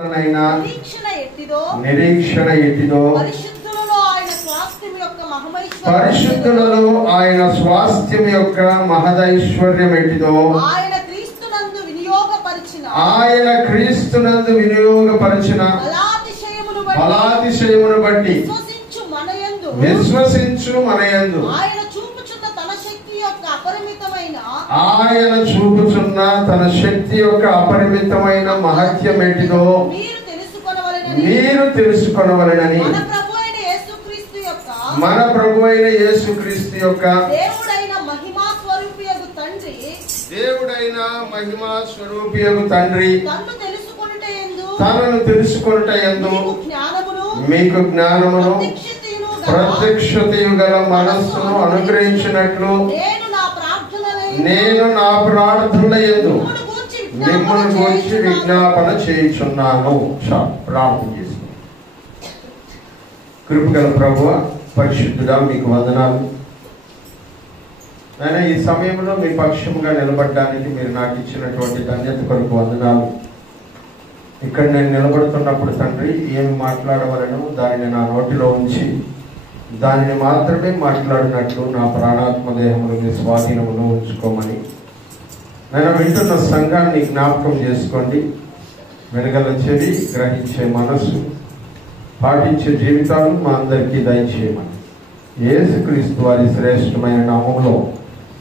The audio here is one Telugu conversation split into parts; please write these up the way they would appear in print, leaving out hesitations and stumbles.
నిరీక్షణ ఎట్టిదో పరిశుద్ధులలో ఆయన స్వాస్థ్యం యొక్క మహదైశ్వర్యం ఎట్టిదో ఆయన క్రీస్తునందు వినియోగపరిచిన బలాతిశయమును బట్టి విశ్వసించు మనయందు ఆయన చూపుచున్న తన శక్తి యొక్క అపరిమితమైన మహత్యం ఏంటిదో మీరు తెలుసుకొనవలెనని మన ప్రభు అయిన యేసుక్రీస్తు యొక్క దేవుడైన మహిమా స్వరూపియగు తండ్రి తనను తెలుసుకొనుట యందు మీకు జ్ఞానమును ప్రత్యక్షతయు గల మనస్సును అనుగ్రహించినట్లు నేను నా ప్రార్థనల యందు మిమ్మల్ని గురించి విజ్ఞాపన చేయుచున్నాను. ప్రార్థన చేసి కృపగల ప్రభువా, పరిశుద్ధుడా, మీకు వందనాలు. నేను ఈ సమయంలో మీ పక్షముగా నిలబడడానికి మీరు నాకు ఇచ్చినటువంటి ధన్యత కొరకు వందనాలు. ఇక్కడ నేను నిలబడుతున్నప్పుడు తండ్రి ఏమి మాట్లాడవలను దానిని నా నోటిలో ఉంచి దానిని మాత్రమే మాట్లాడినట్లు నా ప్రాణాత్మ దేహములు మీ స్వాధీనములో ఉంచుకోమని నేను వింటున్న సంఘాన్ని జ్ఞాపకం చేసుకోండి. వెనగల చెవి, గ్రహించే మనస్సు, పాటించే జీవితాలు మా అందరికీ దయచేయమని యేసుక్రీస్తు వారి శ్రేష్టమైన నామములో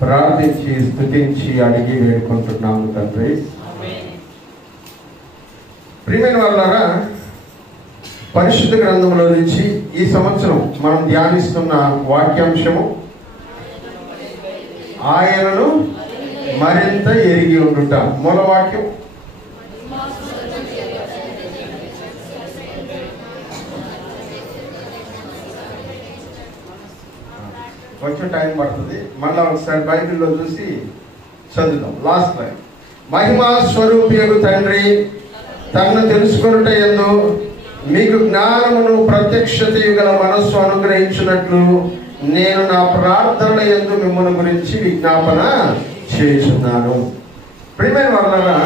ప్రార్థించి స్తుతించి అడిగి వేడుకుంటున్నాము తండ్రి. ప్రియమైన వాళ్ళారా, పరిశుద్ధ గ్రంథంలో నుంచి ఈ సంవత్సరం మనం ధ్యానిస్తున్న వాక్యాంశము ఆయనను మరింత ఎరిగి ఉండుట. మూల వాక్యం కొంచెం టైం పడుతుంది, మళ్ళా ఒకసారి బైబిల్లో చూసి చదువుదాం. లాస్ట్ లైన్, మహిమా స్వరూపియగు తండ్రి తనను తెలుసుకొనుట యందు మీకు జ్ఞానమును ప్రత్యక్షతయు గల మనస్సు అనుగ్రహించినట్లు నేను నా ప్రార్థనల యందు మిమ్మల్ని గురించి విజ్ఞాపన చేయుచున్నాను. ప్రియమైన వాళ్ళారా,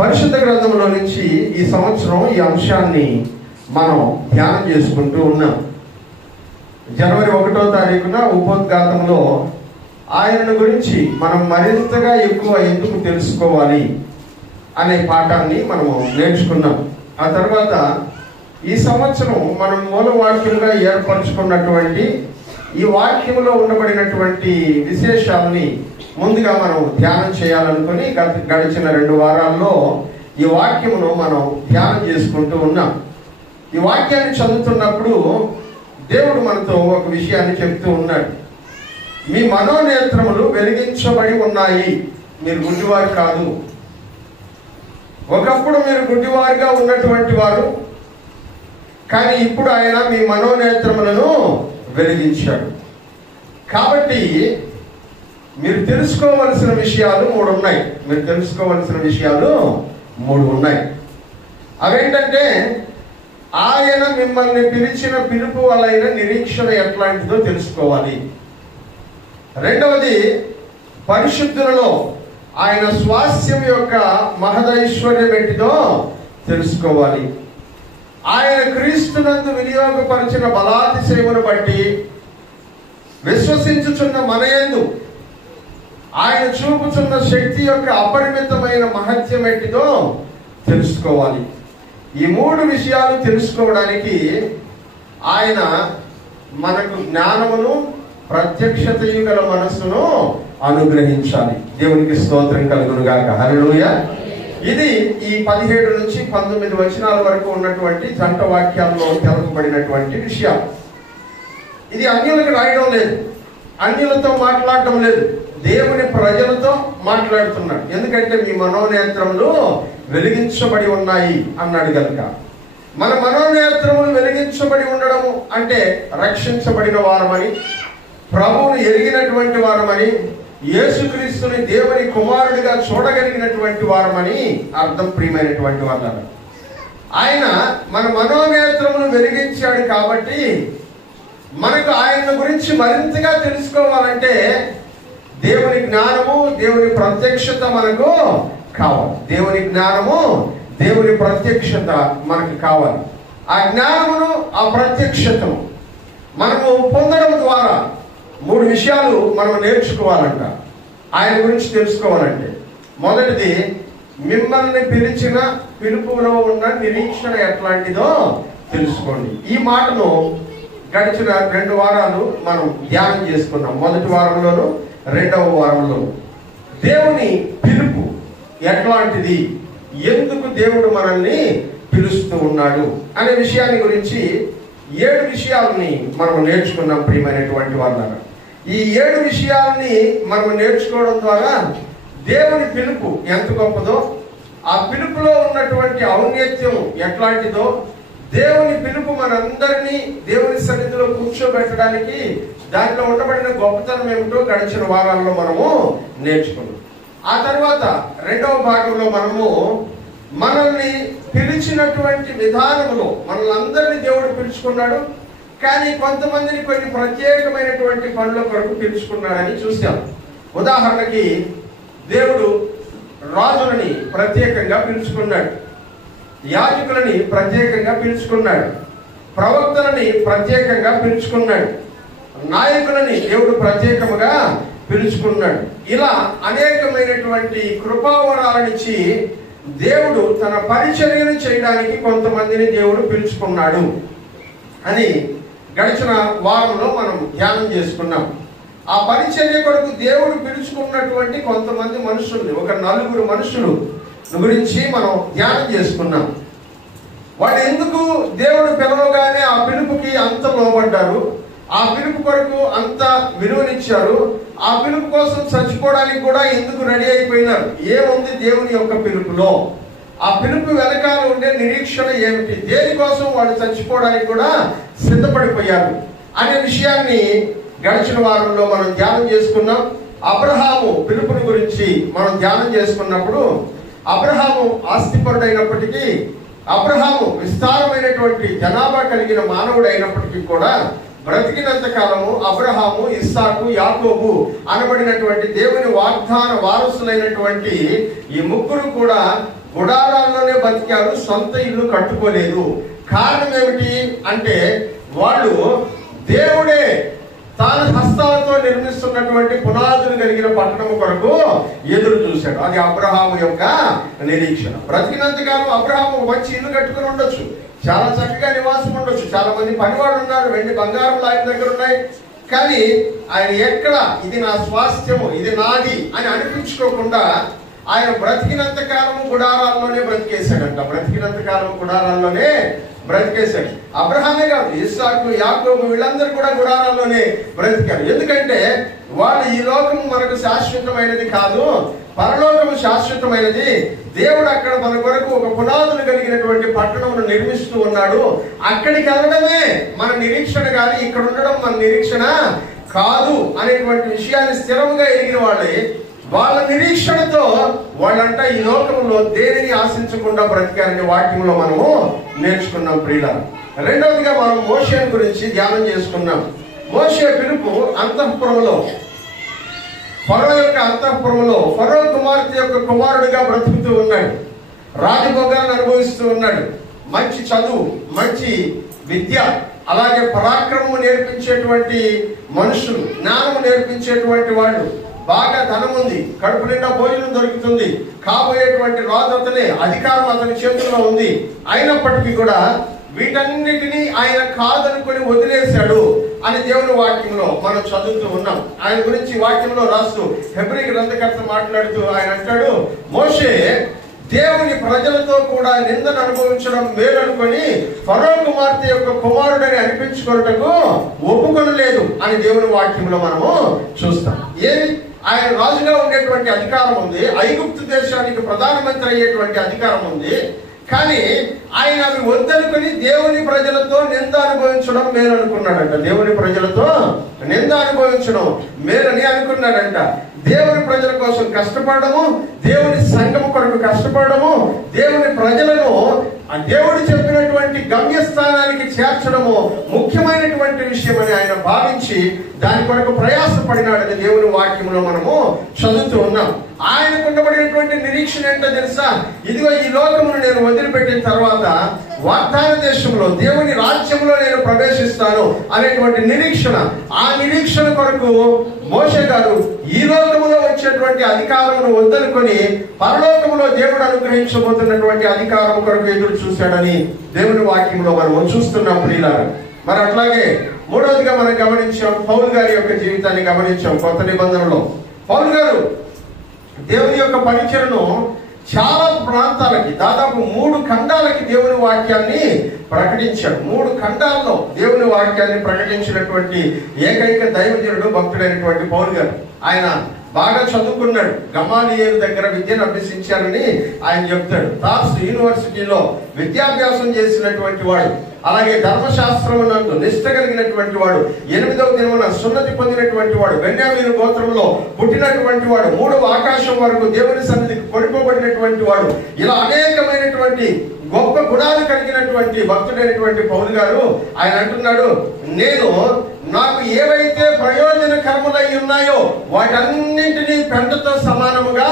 పరిశుద్ధ గ్రంథంలో నుంచి ఈ సంవత్సరం ఈ అంశాన్ని మనం ధ్యానం చేసుకుంటూ ఉన్నాం. జనవరి 1వ తారీఖున ఉపోద్ఘాతంలో ఆయనను గురించి మనం మరింతగా ఎక్కువ ఎందుకు తెలుసుకోవాలి అనే పాఠాన్ని మనము నేర్చుకున్నాం. ఆ తర్వాత ఈ సంవత్సరం మనం మూలవాక్యంగా ఏర్పరచుకున్నటువంటి ఈ వాక్యంలో ఉండబడినటువంటి విశేషాలని ముందుగా మనం ధ్యానం చేయాలనుకుని గడిచిన 2 వారాల్లో ఈ వాక్యమును మనం ధ్యానం చేసుకుంటూ ఉన్నాం. ఈ వాక్యాన్ని చదువుతున్నప్పుడు దేవుడు మనతో ఒక విషయాన్ని చెప్తూ ఉన్నాడు. మీ మనోనేత్రములు వెలిగించబడి ఉన్నాయి, మీరు గుడ్డివారు కాదు. ఒకప్పుడు మీరు గుడ్డివారుగా ఉన్నటువంటి వారు, కానీ ఇప్పుడు ఆయన మీ మనోనేత్రములను వెలిగించాడు. కాబట్టి మీరు తెలుసుకోవలసిన విషయాలు 3 ఉన్నాయి. మీరు తెలుసుకోవలసిన విషయాలు 3 ఉన్నాయి. అవేంటంటే, ఆయన మిమ్మల్ని పిలిచిన పిలుపు వలన నిరీక్షణ ఎట్లాంటిదో తెలుసుకోవాలి. రెండవది, పరిశుద్ధులలో ఆయన స్వాస్థ్యం యొక్క మహదైశ్వర్యం ఏంటిదో తెలుసుకోవాలి. ఆయన క్రీస్తునందు వినియోగపరిచిన బలాతిశయమును బట్టి విశ్వసించుచున్న మనయందు ఆయన చూపుచున్న శక్తి యొక్క అపరిమితమైన మహత్యం ఏంటిదో తెలుసుకోవాలి. ఈ 3 విషయాలు తెలుసుకోవడానికి ఆయన మనకు జ్ఞానమును ప్రత్యక్షతయు గల మనస్సును అనుగ్రహించాలి. దేవునికి స్తోత్రం కలుగును గాక. హల్లెలూయా. ఇది ఈ 17 నుంచి 19 వచనాల వరకు ఉన్నటువంటి జంట వాక్యాల్లో తెలపబడినటువంటి విషయం. ఇది అన్యులకు రాయడం లేదు, అన్యులతో మాట్లాడటం లేదు, దేవుని ప్రజలతో మాట్లాడుతున్నాడు. ఎందుకంటే మీ మనోనేత్రములు వెలిగించబడి ఉన్నాయి అన్నాడు కనుక. మన మనోనేత్రములు వెలిగించబడి ఉండడము అంటే రక్షించబడిన వారమని, ప్రభువును ఎరిగినటువంటి వారమని, యేసుక్రీస్తుని దేవుని కుమారుడిగా చూడగలిగినటువంటి వారమని అర్థం. ప్రియమైనటువంటి వాళ్ళని ఆయన మన మనోనేత్రములు వెలిగించాడు. కాబట్టి మనకు ఆయన గురించి మరింతగా తెలుసుకోవాలంటే దేవుని జ్ఞానము, దేవుని ప్రత్యక్షత మనకు కావాలి. దేవుని జ్ఞానము, దేవుని ప్రత్యక్షత మనకు కావాలి. ఆ జ్ఞానమును, ఆ ప్రత్యక్షతను మనము పొందడం ద్వారా 3 విషయాలు మనం నేర్చుకోవాలంట. ఆయన గురించి తెలుసుకోవాలంటే మొదటిది, మిమ్మల్ని పిలిచిన పిలుపులో ఉన్న నిరీక్షణ ఎట్లాంటిదో తెలుసుకోండి. ఈ మాటను గడిచిన 2 వారాలు మనం ధ్యానం చేసుకున్నాం. మొదటి వారంలోను, 2వ వారంలోను. దేవుని పిలుపు ఎట్లాంటిది, ఎందుకు దేవుడు మనల్ని పిలుస్తూ ఉన్నాడు అనే విషయాన్ని గురించి 7 విషయాలని మనం నేర్చుకున్నాం. ప్రియమైనటువంటి వాళ్ళ, ఈ 7 విషయాలని మనం నేర్చుకోవడం ద్వారా దేవుని పిలుపు ఎంత గొప్పదో, ఆ పిలుపులో ఉన్నటువంటి ఔన్నత్యం ఎట్లాంటిదో, దేవుని పిలుపు మనందరినీ దేవుని సన్నిధిలో కూర్చోబెట్టడానికి దాంట్లో ఉండబడిన గొప్పతనం ఏమిటో గడిచిన వారాల్లో మనము నేర్చుకున్నాం. ఆ తర్వాత 2వ భాగంలో మనము మనల్ని పిలిచినటువంటి విధానంలో మనల్ని అందరినీ దేవుడు పిలుచుకున్నాడు, కానీ కొంతమందిని కొన్ని ప్రత్యేకమైనటువంటి పనుల కొరకు పిలుచుకున్నాడని చూసాం. ఉదాహరణకి దేవుడు రాజులని ప్రత్యేకంగా పిలుచుకున్నాడు, యాజకులని ప్రత్యేకంగా పిలుచుకున్నాడు, ప్రవక్తలని ప్రత్యేకంగా పిలుచుకున్నాడు, నాయకులని దేవుడు ప్రత్యేకముగా పిలుచుకున్నాడు. ఇలా అనేకమైనటువంటి కృపావరాలనిచ్చి దేవుడు తన పరిచర్యను చేయడానికి కొంతమందిని దేవుడు పిలుచుకున్నాడు అని గడిచిన వారంలో మనం ధ్యానం చేసుకున్నాం. ఆ పరిచర్య కొరకు దేవుడు పిలుచుకున్నటువంటి కొంతమంది మనుషుల్ని, ఒక 4 మనుషులు గురించి మనం ధ్యానం చేసుకున్నాం. వాళ్ళు ఎందుకు దేవుడు పిలవగానే ఆ పిలుపుకి అంత లోబడ్డారు, ఆ పిలుపు కొరకు అంత విలువనిచ్చారు, ఆ పిలుపు కోసం చచ్చిపోవడానికి కూడా ఎందుకు రెడీ అయిపోయినారు, ఏముంది దేవుని యొక్క పిలుపులో, ఆ పిలుపు వెనకాల ఉండే నిరీక్షణ ఏమిటి, దేనికోసం వాళ్ళు చచ్చిపోవడానికి కూడా సిద్ధపడిపోయారు అనే విషయాన్ని గడిచిన వారంలో మనం ధ్యానం చేసుకున్నాం. అబ్రహాము పిలుపుని గురించి మనం ధ్యానం చేసుకున్నప్పుడు, అబ్రహాము ఆస్తిపరుడైనప్పటికీ, అబ్రహాము విస్తారమైనటువంటి జనాభా కలిగిన మానవుడు అయినప్పటికీ కూడా బ్రతికినంత కాలము అబ్రహాము, ఇస్సాకు, యాకోబు అనబడినటువంటి దేవుని వాగ్దాన వారసులైనటువంటి ఈ 3 కూడా గుడారాల్లోనే బతికారు, సొంత ఇల్లు కట్టుకోలేదు. కారణం ఏమిటి అంటే, వాళ్ళు దేవుడే తాను హస్తాలతో నిర్మిస్తున్నటువంటి పునాదులు కలిగిన పట్టణం కొరకు ఎదురు చూశాడు. అది అబ్రహాము యొక్క నిరీక్షణ. బ్రతికినంతకాలం అబ్రహాము మంచి ఇల్లు కట్టుకుని ఉండొచ్చు, చాలా చక్కగా నివాసం ఉండొచ్చు, చాలా మంది పనివాడు ఉన్నారు, వెండి బంగారం ఆయన దగ్గర ఉన్నాయి. కానీ ఆయన ఎక్కడ ఇది నా స్వాస్థ్యము, ఇది నాది అని అనిపించుకోకుండా ఆయన బ్రతికినంత కాలము గుడారాల్లోనే బ్రతికేశాడంట. బ్రతికినంత కాలం గుడారాల్లోనే బ్రతికేశాడు. అబ్రహామే కాదు, ఇస్సాకు, యాకోబు వీళ్ళందరూ కూడా గుడారాల్లోనే బ్రతికారు. ఎందుకంటే వాళ్ళు ఈ లోకము మనకు శాశ్వతమైనది కాదు, పరలోకము శాశ్వతమైనది. దేవుడు అక్కడ మన కొరకు ఒక పునాదులు కలిగినటువంటి పట్టణమును నిర్మిస్తూ ఉన్నాడు. అక్కడికి వెళ్ళడమే మన నిరీక్షణ, కానీ ఇక్కడ ఉండడం మన నిరీక్షణ కాదు అనేటువంటి విషయాన్ని స్థిరంగా ఎరిగిన వాళ్ళే. వాళ్ళ నిరీక్షణతో వాళ్ళంట ఈ లోకంలో దేనిని ఆశించకుండా బ్రతికారని వాక్యంలో మనము నేర్చుకున్నాం. ప్రియులారా, రెండవదిగా మనం మోషే గురించి ధ్యానం చేసుకున్నాం. మోషే పిలుపు అంతఃపురంలో, ఫరో యొక్క అంతఃపురంలో ఫరో కుమార్తె యొక్క కుమారుడిగా బ్రతుకుతూ ఉన్నాడు, రాజభోగాన్ని అనుభవిస్తూ ఉన్నాడు. మంచి చదువు, మంచి విద్య, అలాగే పరాక్రమము నేర్పించేటువంటి మనుషులు, జ్ఞానము నేర్పించేటువంటి వాళ్ళు, బాగా ధనం ఉంది, కడుపు నిండా భోజనం దొరుకుతుంది, కాబోయేటువంటి రాజు అతనే, అధికారం అతని చేతుల్లో ఉంది. అయినప్పటికీ కూడా వీటన్నిటినీ ఆయన కాదనుకొని వదిలేశాడు అని దేవుని వాక్యంలో మనం చదువుతూ ఉన్నాం. ఆయన గురించి వాక్యంలో రాస్తూ హెబ్రీ గ్రంథకర్త మాట్లాడుతూ ఆయన అంటాడు, మోషే దేవుని ప్రజలతో కూడా నిందను అనుభవించడం మేలనుకొని ఫరో కుమార్తె యొక్క కుమారుడని అనిపించుకున్నటకు ఒప్పుకొనలేదు అని దేవుని వాక్యంలో మనము చూస్తాం. ఏమి, ఆయన రాజుగా ఉండేటువంటి అధికారం ఉంది, ఐగుప్తు దేశానికి ప్రధానమంత్రి అయ్యేటువంటి అధికారం ఉంది. కానీ ఆయన అవి వద్దనుకుని దేవుని ప్రజలతో నింద అనుభవించడం మేలనుకున్నాడంట. దేవుని ప్రజలతో నింద అనుభవించడం మేలని అనుకున్నాడంట. దేవుని ప్రజల కోసం కష్టపడము, దేవుని సంఘము కొరకు కష్టపడము, దేవుని ప్రజలను ఆ దేవుడు చెప్పినటువంటి గమ్యస్థానానికి చేర్చడము ముఖ్యమైనటువంటి విషయమని ఆయన భావించి దాని కొరకు ప్రయాసపడినాడని దేవుని వాక్యంలో మనము చదువుతూ ఉన్నాం. ఆయనకు ఉండబడినటువంటి నిరీక్షణ ఏంటో తెలుసా? ఇదిగో ఈ లోకమును నేను వదిలిపెట్టిన తర్వాత వాగ్దాన దేశంలో దేవుని రాజ్యంలో నేను ప్రవేశిస్తాను అనేటువంటి నిరీక్షణ. ఆ నిరీక్షణ కొరకు మోషే గారు ఈ లోకములో వచ్చేటువంటి అధికారమును వద్దనుకొని పరలోకములో దేవుడు అనుగ్రహించబోతున్నటువంటి అధికారం కొరకు ఎదురు చూశాడని దేవుని వాక్యంలో మనం చూస్తున్నాం ప్రియులారా. మరి అట్లాగే మూడవదిగా మనం గమనించాం, పౌలు గారి యొక్క జీవితాన్ని గమనించాం. కొత్త నిబంధనలో పౌలు గారు దేవుని యొక్క పరిచయను చాలా ప్రాంతాలకి, దాదాపు 3 ఖండాలకి దేవుని వాక్యాన్ని ప్రకటించాడు. 3 ఖండాల్లో దేవుని వాక్యాన్ని ప్రకటించినటువంటి ఏకైక దైవజనుడు భక్తుడైనటువంటి పౌలు గారు. ఆయన బాగా చదువుకున్నాడు, గమాలియేలు దగ్గర విద్యను అభ్యసించారని ఆయన చెప్తాడు. తార్సు యూనివర్సిటీలో విద్యాభ్యాసం చేసినటువంటి వాడు, అలాగే ధర్మశాస్త్రం నందు నిష్ట కలిగినటువంటి వాడు, 8వ దినమున సున్నతి పొందినటువంటి వాడు, బెన్యామీను గోత్రంలో పుట్టినటువంటి వాడు, 3వ ఆకాశం వరకు దేవుని సన్నిధికి కొనుకోబడినటువంటి వాడు, ఇలా అనేకమైనటువంటి గొప్ప గుణాలు కలిగినటువంటి భక్తుడైనటువంటి పౌలు గారు ఆయన అంటున్నాడు, నేను నాకు ఏవైతే ప్రయోజనకరములై ఉన్నాయో వాటన్నింటినీ పెంటతో సమానముగా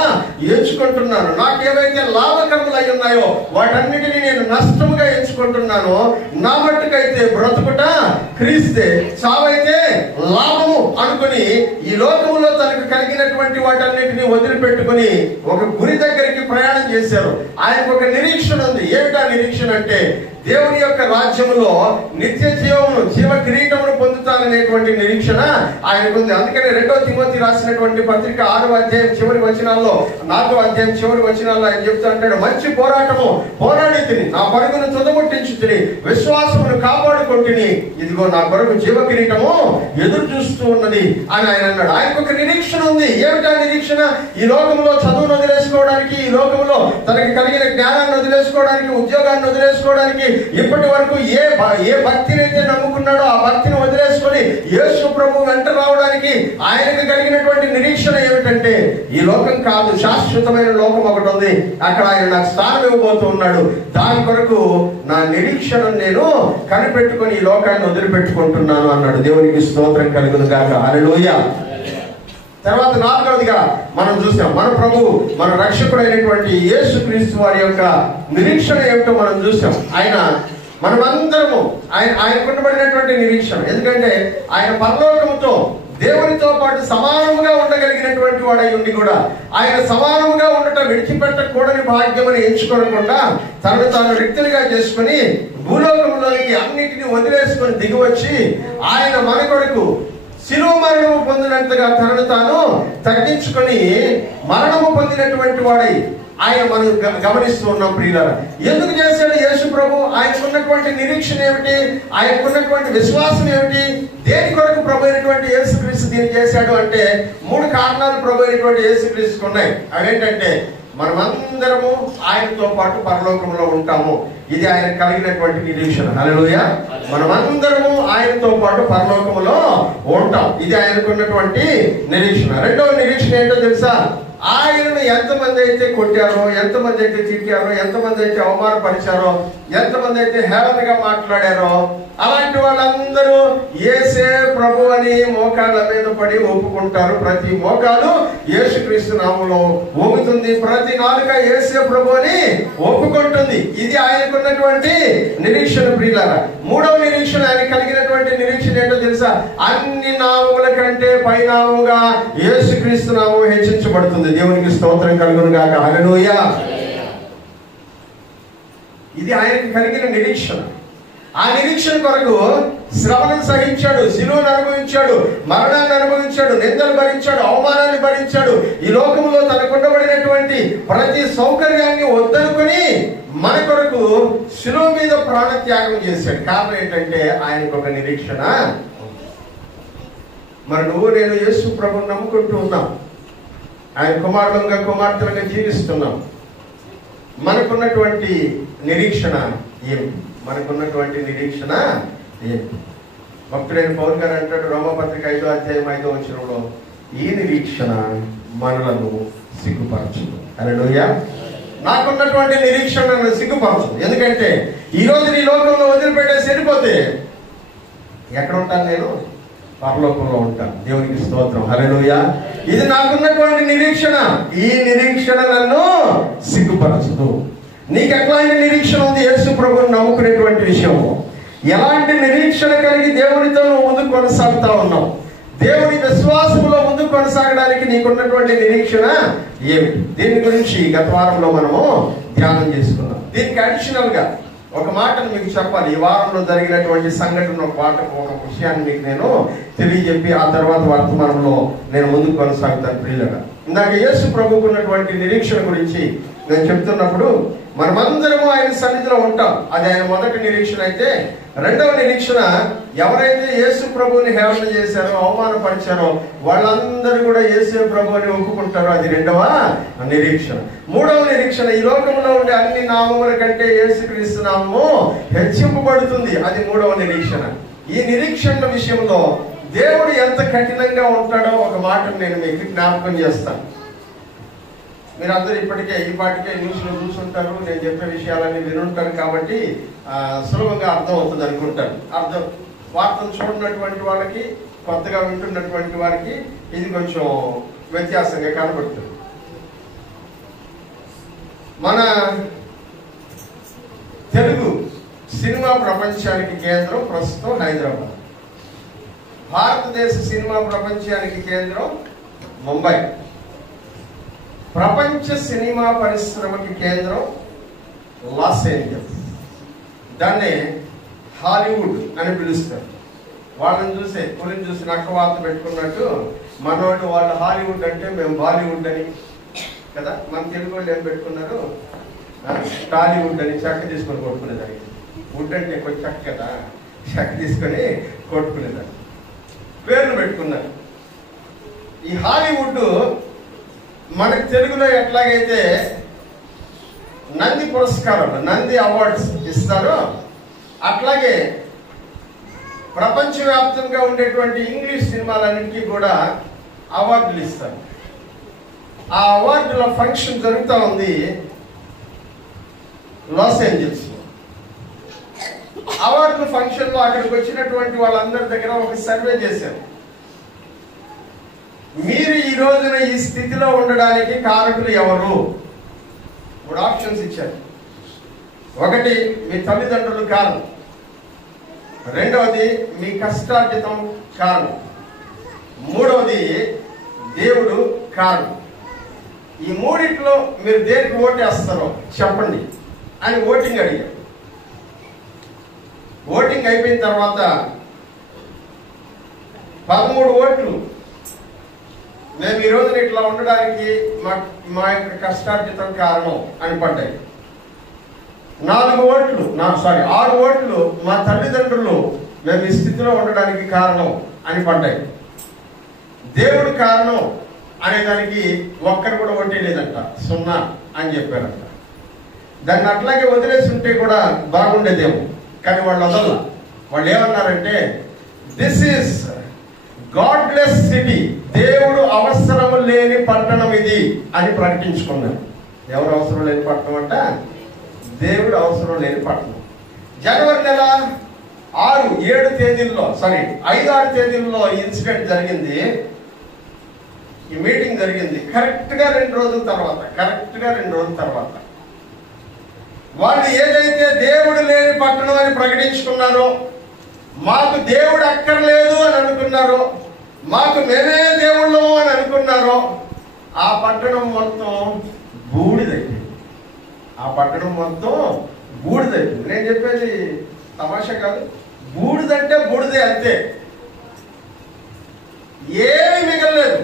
ఎంచుకుంటున్నాను. నాకు ఏవైతే లాభకరములై ఉన్నాయో వాటన్నిటినీ నేను నష్టముగా ఎంచుకుంటున్నాను. నా మట్టుకైతే బ్రతుకుట క్రీస్తే, చావైతే లాభము అనుకుని ఈ లోకములో తనకు కలిగినటువంటి వాటన్నిటిని వదిలిపెట్టుకుని ఒక గురి దగ్గరికి ప్రయాణం చేశారు. ఆయనకు ఒక నిరీక్షణ ఉంది. ఏమిటా నిరీక్షణ అంటే దేవుని యొక్క రాజ్యములో నిత్య జీవమును, జీవ కిరీటమును పొందుతాననేటువంటి నిరీక్షణ ఆయనకుంది. అందుకని 2వ తిమోతి రాసినటువంటి పత్రిక 6వ అధ్యాయం చివరి వచనాల్లో, 4వ అధ్యాయం చివరి వచనాల్లో ఆయన చెప్తా అంటాడు, మంచి పోరాటము పోరాడి తిని, నా పరుగును తుదముట్టించి తిని, విశ్వాసమును కాపాడుకుంటుని, ఇదిగో నా కొరకు జీవ కిరీటము ఎదురు చూస్తూ ఉన్నది అని ఆయన అన్నాడు. ఆయనకు ఒక నిరీక్షణ ఉంది. ఏమిటా నిరీక్షణ? ఈ లోకంలో చదువును వదిలేసుకోవడానికి, ఈ లోకంలో తనకి కలిగిన జ్ఞానాన్ని వదిలేసుకోవడానికి, ఉద్యోగాన్ని వదిలేసుకోవడానికి, ఇప్పటి వరకు ఏ భక్తిని అయితే నమ్ముకున్నాడో ఆ భక్తిని వదిలేసుకొని యేసు ప్రభు వెంట రావడానికి ఆయనకు కలిగినటువంటి నిరీక్షణ ఏమిటంటే, ఈ లోకం కాదు, శాశ్వతమైన లోకం ఒకటి ఉంది, అక్కడ ఆయన నాకు స్థానం ఇవ్వబోతూ ఉన్నాడు. దాని కొరకు నా నిరీక్షణను నేను కనిపెట్టుకొని ఈ లోకాన్ని వదిలిపెట్టుకుంటున్నాను అన్నాడు. దేవునికి స్తోత్రం కలుగును గాక. హల్లెలూయా. తర్వాత 4వదిగా మనం చూసాం, మన ప్రభు, మన రక్షకుడైనటువంటి యేసుక్రీస్తు వారి యొక్క నిరీక్షణ ఏమిటో మనం చూసాం. మనమందరము ఆయనకు ఉండబడినటువంటి నిరీక్షణ. ఎందుకంటే ఆయన పరలోకముతో దేవునితో పాటు సమానముగా ఉండగలిగినటువంటి వాడై ఉండి కూడా ఆయన సమానముగా ఉండటం విడిచిపెట్టకూడని భాగ్యమని ఎంచుకోకుండా తనను తాను రిక్తులుగా చేసుకుని భూలోకంలోనికి అన్నిటిని వదిలేసుకొని దిగివచ్చి ఆయన మన కొరకు శిలువ మరణము పొందినంతగా తనను తాను తగ్గించుకొని మరణము పొందినటువంటి వాడై ఆయన మనం గమనిస్తూ ఉన్నాం ప్రియులారా. ఎందుకు చేశాడు యేసు ప్రభు? ఆయనకున్నటువంటి నిరీక్షణ ఏమిటి? ఆయనకున్నటువంటి విశ్వాసం ఏమిటి? దేని కొరకు ప్రభు అయినటువంటి యేసుక్రీస్తు దీన్ని చేశాడు అంటే 3 కారణాలు ప్రభు అయినటువంటి యేసుక్రీస్తుకు ఉన్నాయి. అవేంటంటే, మనమందరము ఆయనతో పాటు పరలోకంలో ఉంటాము. ఇది ఆయన కలిగినటువంటి నిరీక్షణ. హల్లెలూయా. మనమందరము ఆయనతో పాటు పరలోకములో ఉంటాం. ఇది ఆయనకున్నటువంటి నిరీక్షణ. 2వ నిరీక్షణ ఏంటో తెలుసా? ఆయనను ఎంతమంది అయితే కొట్టారో, ఎంతమంది అయితే తిట్టారో, ఎంతమంది అయితే అవమానపరిచారో, ఎంతమంది అయితే హేళనగా మాట్లాడారో, అలాంటి వాళ్ళందరూ యేసే ప్రభు అని మోకాళ్ళ మీద పడి ఒప్పుకుంటారు. ప్రతి మోకాలు యేసుక్రీస్తు నామములో ఊగుతుంది, ప్రతి నాలుక యేసే ప్రభు అని ఒప్పుకుంటుంది. ఇది ఆయనకున్నటువంటి నిరీక్షణ ప్రియులారా. 3వ నిరీక్షణ, ఆయన కలిగినటువంటి నిరీక్షణ ఏంటో తెలుసా? అన్ని నామముల కంటే పైనామముగా యేసుక్రీస్తు నామము హెచ్చించబడుతుంది. దేవునికి స్తోత్రం కలుగును గాక. హల్లెలూయా. ఇది ఆయనకు కలిగిన నిరీక్షణ. ఆ నిరీక్షణ కొరకు శ్రమను సహించాడు, శిలువను అనుభవించాడు, మరణాన్ని అనుభవించాడు, నిందలు భరించాడు, అవమానాన్ని భరించాడు. ఈ లోకంలో తనకు ఉండబడినటువంటి ప్రతి సౌకర్యాన్ని వద్దనుకుని మన కొరకు శిలువ మీద ప్రాణత్యాగం చేశాడు. కారణం ఏంటంటే ఆయనకు ఒక నిరీక్షణ. మరి నువ్వు నేను యేసు ప్రభువుని నమ్ముకుంటూ ఉన్నాం, ఆయన కుమారులుగా కుమార్తెలుగా జీవిస్తున్నాం. మనకున్నటువంటి నిరీక్షణ ఏమిటి? మనకున్నటువంటి నిరీక్షణ ఏమిటి? భక్తుడైన పౌలు గారు అంటాడు రోమపత్రిక 5వ అధ్యాయం 5వ వచనంలో, ఈ నిరీక్షణ మనలను సిగ్గుపరచదు. హల్లెలూయా. నాకున్నటువంటి నిరీక్షణ నన్ను సిగ్గుపరచదు. ఎందుకంటే ఈ రోజు నీ లోకంలో వదిలిపెట్టేసి వెళ్ళిపోతే ఎక్కడ ఉంటాను నేను? పరలోకంలో ఉంటాను. దేవునికి స్తోత్రం, హల్లెలూయా. ఇది నాకున్నటువంటి నిరీక్షణ. ఈ నిరీక్షణ నన్ను సిగ్గుపరచదు. నీకు ఎట్లాంటి నిరీక్షణ ఉంది? యేసు ప్రభువుని నమ్ముకునేటువంటి విషయం. ఎలాంటి నిరీక్షణ కలిగి దేవునితో నువ్వు ముందుకు కొనసాగుతా ఉన్నావు? దేవుని విశ్వాసంలో ముందుకు కొనసాగడానికి నీకున్నటువంటి నిరీక్షణ ఏమిటి? దీని గురించి గత వారంలో మనము ధ్యానం చేసుకున్నాం. దీనికి అడిషనల్ గా ఒక మాటను మీకు చెప్పాలి. ఈ వారంలో జరిగినటువంటి సంఘటన ఒక విషయాన్ని మీకు నేను తెలియజెప్పి ఆ తర్వాత వర్తమానంలో నేను ముందుకు కొనసాగుతాను. ప్రియులుగా, ఇందాక యేసు ప్రభువుకు ఉన్నటువంటి నిరీక్షణ గురించి నేను చెప్తున్నప్పుడు మనమందరము ఆయన సన్నిధిలో ఉంటాం. అది ఆయన మొదటి నిరీక్షణ అయితే, రెండవ నిరీక్షణ ఎవరైతే యేసు ప్రభువుని హేళన చేశారో, అవమానపరిచారో వాళ్ళందరూ కూడా యేసు ప్రభువుని ఒప్పుకుంటారో, అది రెండవ నిరీక్షణ. మూడవ నిరీక్షణ ఈ లోకంలో ఉండే అన్ని నామముల కంటే యేసుక్రీస్తు నామము హెచ్చింపబడుతుంది. అది మూడవ నిరీక్షణ. ఈ నిరీక్షణ విషయంలో దేవుడు ఎంత కఠినంగా ఉంటాడో ఒక మాటను నేను మీకు జ్ఞాపకం చేస్తాను. మీరందరూ ఇప్పటికే ఈ పాటికే న్యూస్లో చూసుంటారు, నేను చెప్పే విషయాలన్నీ వినుంటారు కాబట్టి సులభంగా అర్థం అవుతుంది అనుకుంటాను. వార్తలు చూడనటువంటి వాళ్ళకి, కొత్తగా వింటున్నటువంటి వారికి ఇది కొంచెం వ్యత్యాసంగా కనబడుతుంది. మన తెలుగు సినిమా ప్రపంచానికి కేంద్రం ప్రస్తుతం హైదరాబాద్. భారతదేశ సినిమా ప్రపంచానికి కేంద్రం ముంబై. ప్రపంచ సినిమా పరిశ్రమకి కేంద్రం లాస్ ఏంజల్స్. దాన్ని హాలీవుడ్ అని పిలుస్తారు. వాళ్ళని చూసే పులిని చూసి నక్క వాత పెట్టుకున్నట్టు మనోళ్ళు వాళ్ళు హాలీవుడ్ అంటే మేము బాలీవుడ్ అని కదా. మన తెలుగు వాళ్ళు ఏం పెట్టుకున్నారు? టాలీవుడ్ అని చెక్క తీసుకొని కొట్టుకునేదాన్ని. వుడ్ అంటే కొంచెం చెక్క కదా, చెక్క తీసుకొని కొట్టుకునేదాన్ని పేర్లు పెట్టుకున్నారు. ఈ హాలీవుడ్ మనకి తెలుగులో ఎట్లాగైతే నంది పురస్కారాలు, నంది అవార్డ్స్ ఇస్తారో, అట్లాగే ప్రపంచవ్యాప్తంగా ఉండేటువంటి ఇంగ్లీష్ సినిమాలన్నింటికీ కూడా అవార్డులు ఇస్తారు. ఆ అవార్డుల ఫంక్షన్ జరుగుతూ ఉంది లాస్ ఏంజల్స్ లో. అవార్డుల ఫంక్షన్ లో అక్కడికి వచ్చినటువంటి వాళ్ళందరి దగ్గర ఒక సర్వే చేశారు. మీరు ఈ రోజున ఈ స్థితిలో ఉండడానికి కారకులు ఎవరు? 3 ఆప్షన్స్ ఇచ్చారు. ఒకటి, మీ తల్లిదండ్రులు కారణం. రెండవది, మీ కష్టార్జితం కారణం. మూడవది, దేవుడు కారణం. ఈ మూడిట్లో మీరు దేనికి ఓటేస్తారో చెప్పండి అని ఓటింగ్ అడిగారు. ఓటింగ్ అయిపోయిన తర్వాత 13 ఓట్లు మేము ఈ రోజున ఇట్లా ఉండడానికి మా యొక్క కష్టార్జితం కారణం అని పడ్డాయి. 6 ఓట్లు మా తల్లిదండ్రులు మేము ఈ స్థితిలో ఉండడానికి కారణం అని పడ్డాయి. దేవుడు కారణం అనే దానికి ఒక్కరు కూడా ఓటే లేదంట, 0 అని చెప్పారంట. దాన్ని అట్లాగే వదిలేసి ఉంటే కూడా బాగుండేదేమో, కానీ వాళ్ళు వదల. వాళ్ళు ఏమన్నారంటే, దిస్ ఈస్ గాడ్లెస్ సిటీ, దేవుడు అవసరం లేని పట్టణం ఇది అని ప్రకటించుకున్నారు. ఎవరు అవసరం లేని పట్టణం అంట? దేవుడు అవసరం లేని పట్టణం. జనవరి నెల 5-6 తేదీల్లో ఇన్సిడెంట్ జరిగింది. ఈ మీటింగ్ జరిగింది కరెక్ట్ గా 2 రోజుల తర్వాత. వాళ్ళు ఏదైతే దేవుడు లేని పట్టణం అని ప్రకటించుకున్నారో, మాకు దేవుడు అక్కర్లేదు అని అనుకున్నారో, మాకు మేమే దేవుళ్ళము అని అనుకున్నారో, ఆ పట్టణం మొత్తం బూడిదైంది. నేను చెప్పేది తమాషా కాదు. బూడిదంటే బూడిదే, అంతే. ఏమీ మిగలలేదు.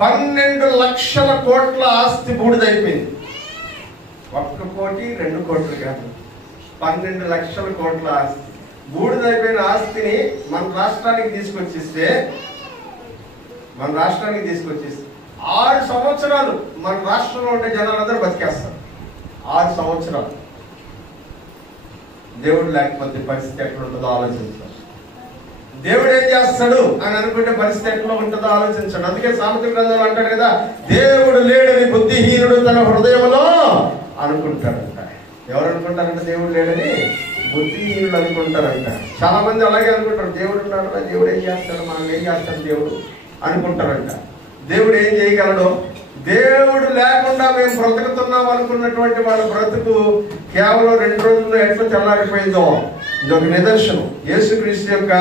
12 లక్షల కోట్ల ఆస్తి బూడిదైపోయింది. 1 కోటి 2 కోట్లు కాదు, 12 లక్షల కోట్ల ఆస్తి. బూడిదైపోయిన ఆస్తిని మన రాష్ట్రానికి తీసుకొచ్చిస్తే 6 సంవత్సరాలు మన రాష్ట్రంలో ఉండే జనాలందరూ బతికేస్తారు. 6 సంవత్సరాలు. దేవుడు లేకపోతే పరిస్థితి ఎక్కడ ఉంటుందో ఆలోచించాలి. దేవుడు ఏం చేస్తాడు అని అనుకుంటే పరిస్థితి ఎట్లా ఉంటుందో ఆలోచించండి. అందుకే సామెతల గ్రంథంలో అంటాడు కదా, దేవుడు లేడని బుద్ధిహీనుడు తన హృదయంలో అనుకుంటాడంట. ఎవరు అనుకుంటారంటే దేవుడు లేడని? బుద్ధిహీనులు అనుకుంటారంట. చాలా మంది అలాగే అనుకుంటారు, దేవుడు ఉన్నాడు, దేవుడు ఏం చేస్తాడు, మనం ఏం చేస్తాడు దేవుడు అనుకుంటారంట. దేవుడు ఏం చేయగలడు? దేవుడు లేకుండా మేము బ్రతుకుతున్నాం అనుకున్నటువంటి వాళ్ళ బ్రతుకు కేవలం 2 రోజుల్లో ఎట్లా చల్లారిపోయిందో ఇది ఒక నిదర్శనం. యేసుక్రీస్తు యొక్క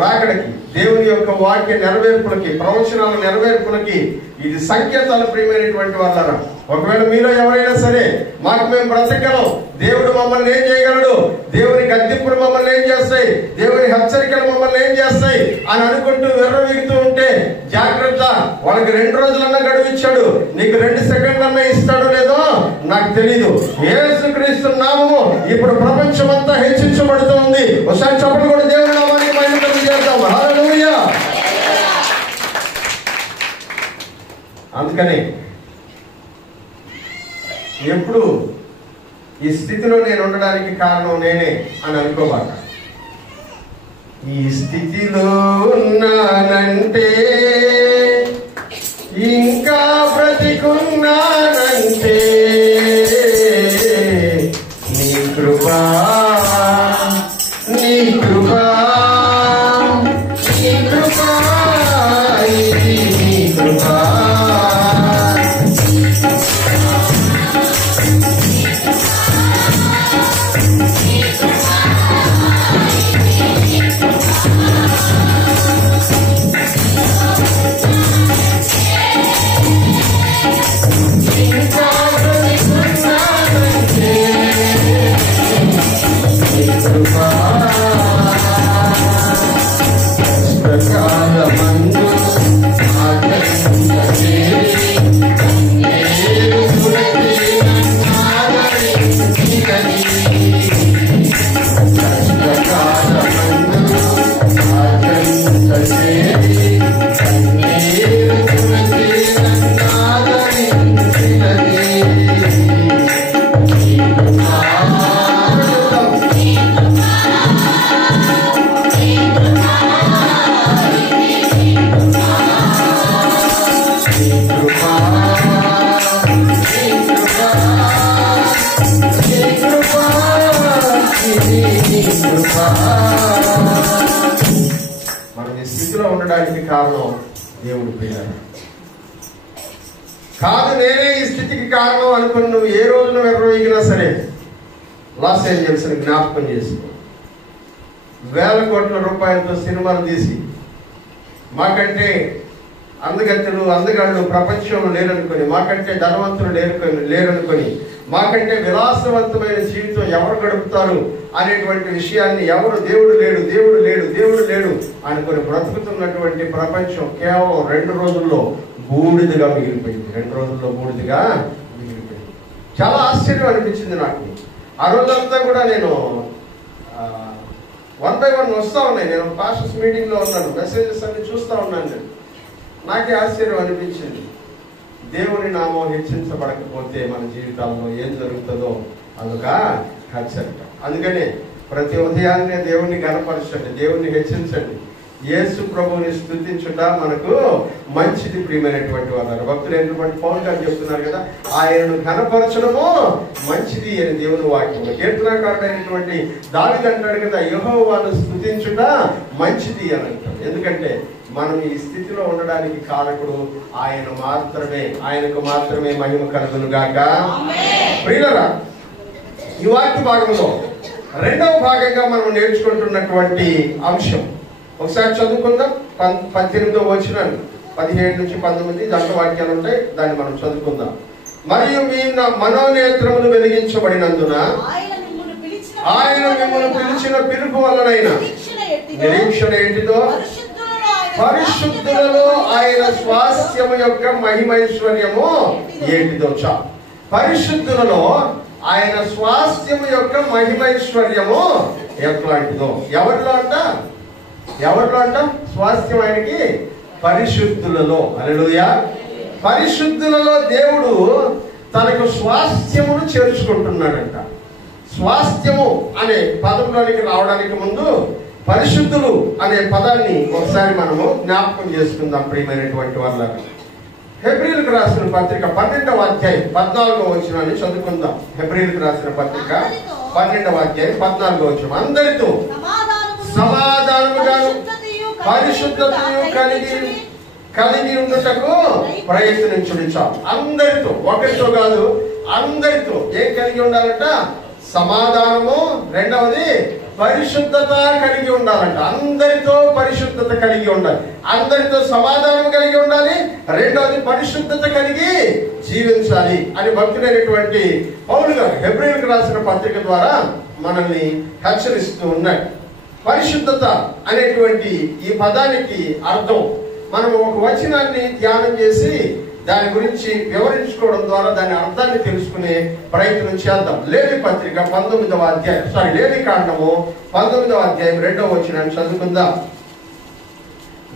రాకడకి, దేవుని యొక్క వాక్య నెరవేర్పులకి, ప్రవచనాల నెరవేర్పులకి ఇది సంకేతాలు. ప్రియమైనటువంటి వాళ్ళరా, ఒకవేళ మీలో ఎవరైనా సరే మాకు మేము బ్రతకగలం, దేవుడు మమ్మల్ని ఏం చేయగలడు, దేవుని గద్దింపులు మమ్మల్ని ఏం చేస్తాయి, దేవుని హెచ్చరికలు మమ్మల్ని ఏం చేస్తాయి అని అనుకుంటూ విర్రవీగుతూ ఉంటే జాగ్రత్త. వాళ్ళకి 2 రోజులన్నా గడువిచ్చాడు, నీకు 2 సెకండ్లన్నా ఇస్తాడో లేదో నాకు తెలీదు. యేసుక్రీస్తు నామము ఇప్పుడు ప్రపంచం అంతా హెచ్చించబడుతూ ఉంది. ఒకసారి చప్పట్లు కూడా దేవుని నామానికి మహిమ కలుగజేద్దాం. హల్లెలూయా. అందుకని ఎప్పుడు ఈ స్థితిలో నేను ఉండడానికి కారణం నేనే అని అనుకోబాక. ఈ స్థితిలో ఉన్నానంటే, ఇంకా బ్రతికున్నానంటే నీ కృపా, నీ కృపా, నీ కృపా, నీ కృపా. మనం ఈ స్థితిలో ఉండడానికి కారణం దేవుడు ప్రియులారా. కాదు నేనే ఈ స్థితికి కారణం అనుకుని నువ్వు ఏ రోజున విర్రవీగినా సరే లాస్ ఏంజల్స్ జ్ఞాపకం చేసుకో. 1000 కోట్ల రూపాయలతో సినిమాలు తీసి మాకంటే అందగత్తెలు అందగాళ్ళు ప్రపంచంలో లేరనుకొని, మాకంటే ధనవంతులు లేరనుకొని, మాకంటే విలాసవంతమైన జీవితం ఎవరు గడుపుతారు అనేటువంటి విషయాన్ని ఎవరు దేవుడు లేడు దేవుడు లేడు దేవుడు లేడు అనుకొని బ్రతుకుతున్నటువంటి ప్రపంచం కేవలం 2 రోజుల్లో బూడిదగా మిగిలిపోయింది. 2 రోజుల్లో బూడిదగా మిగిలిపోయింది. చాలా ఆశ్చర్యం అనిపించింది నాకు. ఆ రోజంతా కూడా నేను 1 by 1 వస్తూ ఉన్నాయి. నేను పాస్టర్స్ మీటింగ్లో ఉన్నాను, మెసేజెస్ అన్ని చూస్తూ ఉన్నాను. నేను నాకే ఆశ్చర్యం అనిపించింది. దేవుని నామం హెచ్చించబడకపోతే మన జీవితాల్లో ఏం జరుగుతుందో అదొక హెచ్చరిక. అందుకనే ప్రతి ఉదయాన్నే దేవుణ్ణి గణపరచండి, దేవుణ్ణి హెచ్చించండి. యేసు ప్రభువుని స్తుతించుట మనకు మంచిది. ప్రియమైనటువంటి వారు భక్తులైనటువంటి పౌలు గారు చెప్తున్నారు కదా, ఆయనను ఘనపరచడము మంచిది అని దేవుని వాక్యంలో. కీర్తనాకారుడైనటువంటి దావీదు అంటాడు కదా, యెహోవాను స్తుతించుట మంచిది అని అంటాడు. ఎందుకంటే మనం ఈ స్థితిలో ఉండడానికి కారకుడు ఆయన మాత్రమే. ఆయనకు మాత్రమే మహిమ కలుగును గాక. ప్రియులారా, ఈ వాక్య భాగంలో 2వ భాగంగా మనం నేర్చుకుంటున్నటువంటి అంశం ఒకసారి చదువుకుందాం. 18వ వచనం 17 నుంచి 19 జంట వాక్యాలు ఉంటాయి, దాన్ని మనం చదువుకుందాం. మరియు మీ మనోనేత్రములు వెలిగించబడినందున ఆయన మిమ్మల్ని పిలిచిన పిలుపు వలనైనా నిరీక్షణ ఏంటిదో, పరిశుద్ధులలో ఆయన స్వాస్థ్యము యొక్క మహిమైశ్వర్యము ఏంటిదో. పరిశుద్ధులలో ఆయన స్వాస్థ్యము యొక్క మహిమైశ్వర్యము ఎట్లాంటిదో. ఎవరిలో అంట స్వాస్థ్యం ఆయనకి? పరిశుద్ధులలో. హల్లెలూయా. పరిశుద్ధులలో దేవుడు తనకు స్వాస్థ్యమును చేర్చుకుంటున్నాడంట. స్వాస్థ్యము అనే పదంలోనికి రావడానికి ముందు పరిశుద్ధులు అనే పదాన్ని ఒకసారి మనము జ్ఞాపకం చేసుకుందాం. ప్రియమైనటువంటి వాళ్ళ హెబ్రీయులకు రాసిన పత్రిక 12వ అధ్యాయం 14వ వచనాన్ని చదువుకుందాం. హెబ్రీయులకు రాసిన పత్రిక 12వ అధ్యాయం 14వ వచనం. అందరితో సమాధానముగాను పరిశుద్ధతయు కలిగి ఉండుటకు ప్రయత్నించుడి చాలు. అందరితో, ఒకరితో కాదు, అందరితో ఏం కలిగి ఉండాలంట? సమాధానము. రెండవది పరిశుద్ధత కలిగి ఉండాలంట. అందరితో పరిశుద్ధత కలిగి ఉండాలి, అందరితో సమాధానం కలిగి ఉండాలి, రెండవది పరిశుద్ధత కలిగి జీవించాలి అని భక్తుడైనటువంటి పౌలు గారు హెబ్రీయులకు రాసిన పత్రిక ద్వారా మనల్ని హెచ్చరిస్తూ ఉన్నాడు. పరిశుద్ధత అనేటువంటి ఈ పదానికి అర్థం మనం ఒక వచనాన్ని ధ్యానం చేసి దాని గురించి వివరించుకోవడం ద్వారా దాని అర్థాన్ని తెలుసుకునే ప్రయత్నం చేద్దాం. లేవి పత్రిక 19వ అధ్యాయం లేవి కాండము 19వ అధ్యాయం 2వ వచనాన్ని చదువుకుందాం.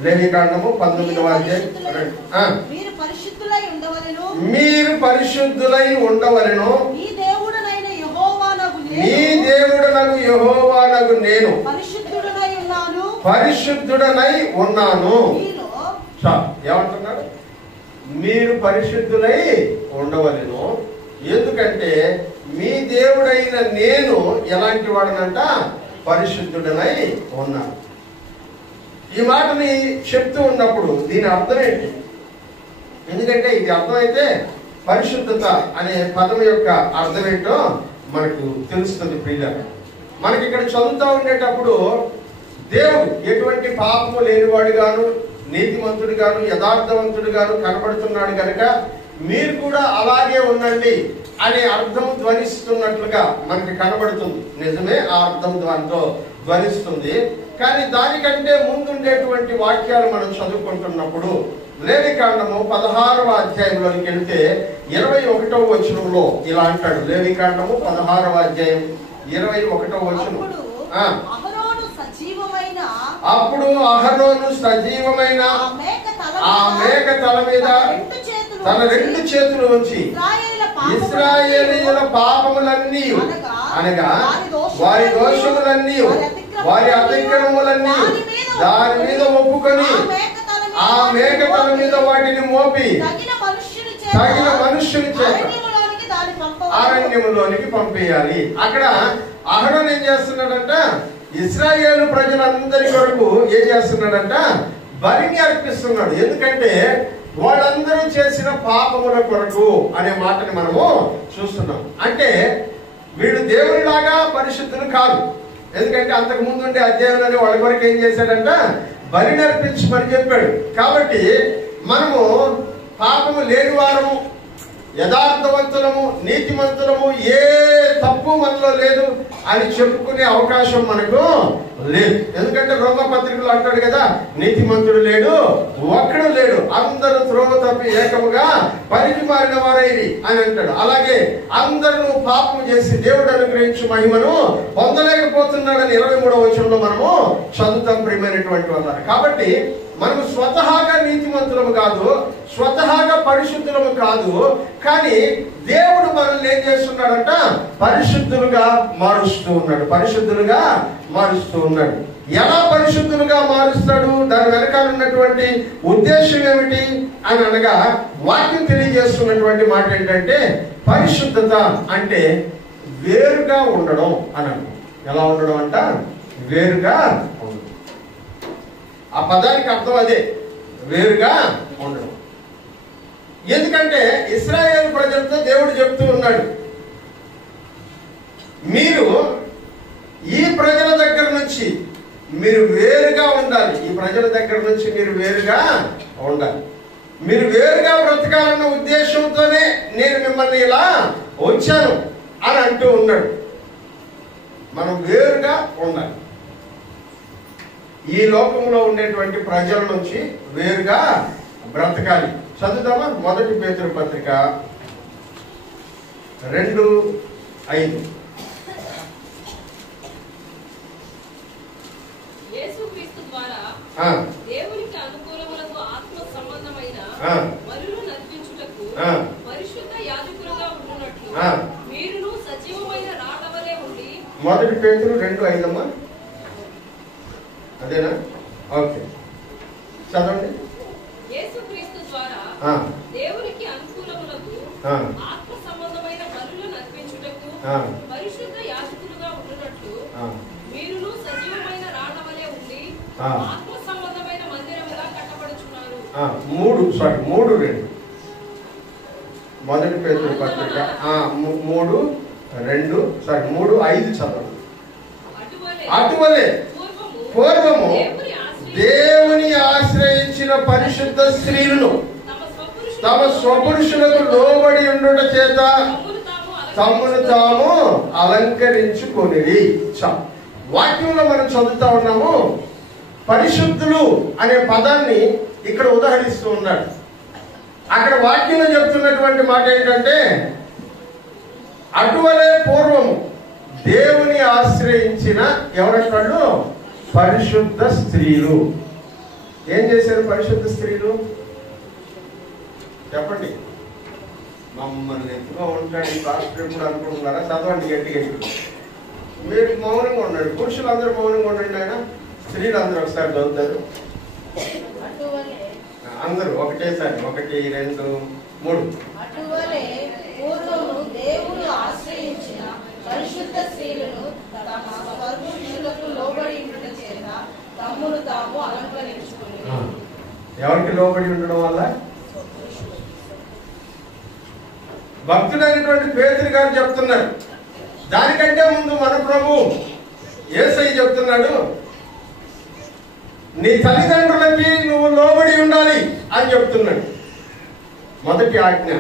లేవి కాండము 19వ అధ్యాయం మీరు పరిశుద్ధులై ఉండవలెను, మీ దేవుడనగు యెహోవానగు నేను పరిశుద్ధుడనై ఉన్నాను. ఏమంటున్నాడు? మీరు పరిశుద్ధులై ఉండవలెను, ఎందుకంటే మీ దేవుడైన నేను ఎలాంటి వాడనంట? పరిశుద్ధుడనై ఉన్నాను. ఈ మాటని చెప్తూ ఉన్నప్పుడు దీని అర్థం ఏంటి? ఎందుకంటే ఇది అర్థమైతే పరిశుద్ధత అనే పదం యొక్క అర్థం ఏంటో మనకు తెలుస్తుంది. ప్రియులారా, మనకి ఇక్కడ చదువుతూ ఉండేటప్పుడు దేవుడు ఎటువంటి పాపము లేనివాడు గాను, నీతిమంతుడు గాను, యథార్థవంతుడు గాను కనబడుతున్నాడు కనుక మీరు కూడా అలాగే ఉండండి అనే అర్థం ధ్వనిస్తున్నట్లుగా మనకి కనబడుతుంది. నిజమే, ఆ అర్థం దాంతో ధ్వనిస్తుంది. కానీ దానికంటే ముందుండేటువంటి వాక్యాలు మనం చదువుకుంటున్నప్పుడు లేవి కాండము 16వ అధ్యాయంలోకి వెళ్తే 21వ వచనంలో ఇలా అంటాడు. లేవి కాండము 16వ అధ్యాయం 21వ వచనం. అప్పుడు అహరోను సజీవమైన ఆ మేక తల మీద తన రెండు చేతులు ఉంచి ఇశ్రాయేలీయుల పాపములన్నీ అనగా వారి దోషములన్నీ, వారి అతిక్రమములన్నీ దాని మీద ఒప్పుకొని ఆ మేక తల మీద వాటిని మోపి తగిన మనుష్యుని చేత అరణ్యములోనికి పంపేయాలి. అక్కడ అహరోను ఏం చేస్తున్నాడంట? ఇశ్రాయేలు ప్రజలందరి కొరకు ఏం చేస్తున్నాడంట? బలిని అర్పిస్తున్నాడు. ఎందుకంటే వాళ్ళందరూ చేసిన పాపముల కొరకు అనే మాటని మనము చూస్తున్నాం. అంటే వీడు దేవునిలాగా పరిశుద్ధులు కాదు. ఎందుకంటే అంతకు ముందు ఉండే అధ్యాయంలోనే వాళ్ళ కొరకు ఏం చేశాడంట? బలిని అర్పించమని చెప్పాడు. కాబట్టి మనము పాపము లేని వారము, యథార్థవంతులము, నీతిమంతులము, ఏ తప్పు మనలో లేదు అని చెప్పుకునే అవకాశం మనకు లేదు. ఎందుకంటే రోమ పత్రికలు అంటాడు కదా, నీతిమంతుడు లేడు, ఒక్కడు లేడు, అందరూ త్రోవ తప్పి ఏకముగా పనికి మారిన వారైరి అని అంటాడు. అలాగే అందరూ పాపము చేసి దేవుడు అనుగ్రహించు మహిమను పొందలేకపోతున్నాడని 23వ వచనంలో మనము చదువుతాం ప్రియమైనటువంటి వారు. కాబట్టి మనము స్వతహాగా నీతిమంతులము కాదు, స్వతహాగా పరిశుద్ధులము కాదు. కానీ దేవుడు మనల్ని ఏం చేస్తున్నాడంట? పరిశుద్ధులుగా మారుస్తూ ఉన్నాడు. పరిశుద్ధులుగా మారుస్తూ ఉన్నాడు. ఎలా పరిశుద్ధులుగా మారుస్తాడు? దాని వెనకాల ఉన్నటువంటి ఉద్దేశం ఏమిటి అని అనగా వాక్యం తెలియజేస్తున్నటువంటి మాట ఏంటంటే పరిశుద్ధత అంటే వేరుగా ఉండడం అని అర్థం. ఎలా ఉండడం అంట? వేరుగా ఉండడం. ఆ పదానికి అర్థం అదే, వేరుగా ఉండడం. ఎందుకంటే ఇశ్రాయేలు ప్రజలతో దేవుడు చెప్తూ ఉన్నాడు, మీరు ఈ ప్రజల దగ్గర నుంచి మీరు వేరుగా ఉండాలి. ఈ ప్రజల దగ్గర నుంచి మీరు వేరుగా ఉండాలి. మీరు వేరుగా బ్రతకాలన్న ఉద్దేశంతోనే నేను మిమ్మల్ని ఇలా వచ్చాను అని అంటూ ఉన్నాడు. మనం వేరుగా ఉండాలి. ఈ లోకంలో ఉండేటువంటి ప్రజల నుంచి వేరుగా బ్రతకాలి. చదువుదామా? 1 పేతురు పత్రిక 2:5. యేసుక్రీస్తు ద్వారా దేవునికి అనుకూలములకు ఆత్మ సంబంధమైన బలులు నర్పించుటకు పరిశుద్ధ యాజకులుగా ఉండునట్లు మీరును సజీవమైన రాళ్ళవలే ఉండి. 1 పేతురు 2:5 అమ్మా, అదేనా? ఓకే, చదవండి. యేసుక్రీస్తు ద్వారా దేవునికి అనుకూలములకు ఆత్మ సంబంధమైన బలులను అర్పించుటకు పరిశుద్ధ యాజకులుగా ఉండునట్లు మీరును సజీవమైన రాళ్ల వలె ఉండి ఆత్మ సంబంధమైన మందిరముగా కట్టబడుచున్నారు. 3:2 మొదటి పేతురు పత్రిక 3:5 చదవండి. అటువలే పూర్వము దేవుని ఆశ్రయించిన పరిశుద్ధ స్త్రీలను తమ స్వపురుషులకు లోబడి ఉండుట చేత తమను తాము అలంకరించుకొనిరి. వాక్యంలో మనం చదువుతా ఉన్నాము. పరిశుద్ధులు అనే పదాన్ని ఇక్కడ ఉదాహరిస్తూ ఉన్నాడు. అక్కడ వాక్యంలో చెప్తున్నటువంటి మాట ఏంటంటే, అటువలే పూర్వము దేవుని ఆశ్రయించిన ఎవరంటాడు పరిశుద్ధ స్త్రీలు. ఏం చేశారు పరిశుద్ధ స్త్రీలు? చెప్పండి. మమ్మల్ని ఎత్తుగా ఉంటాడు ఈ పాస్టర్ ఎప్పుడు అనుకుంటున్నారా? చదవండి గట్టిగా. మీరు మౌనంగా ఉండండి. పురుషులు అందరూ మౌనంగా ఉండండి. ఆయన స్త్రీలు అందరూ ఒకసారి చదువుతారు. అందరూ ఒకటేసారి 1, 2, 3. అటువలే పూర్వము దేవుని ఆశ్రయించిన పరిశుద్ధ స్త్రీలను తమ స్వపురుషులకు లోబడి ఉండుట చేత తమను తాము అలంకరించుకొనిరి. ఎవరికి లోబడి ఉండడం వల్ల? భక్తుడైనటువంటి పేతురు గారు చెప్తున్నారు. దానికంటే ముందు మన ప్రభు యేసయ్య చెప్తున్నాడు, నీ తల్లిదండ్రులకి నువ్వు లోబడి ఉండాలి అని చెప్తున్నాడు. మొదటి ఆజ్ఞ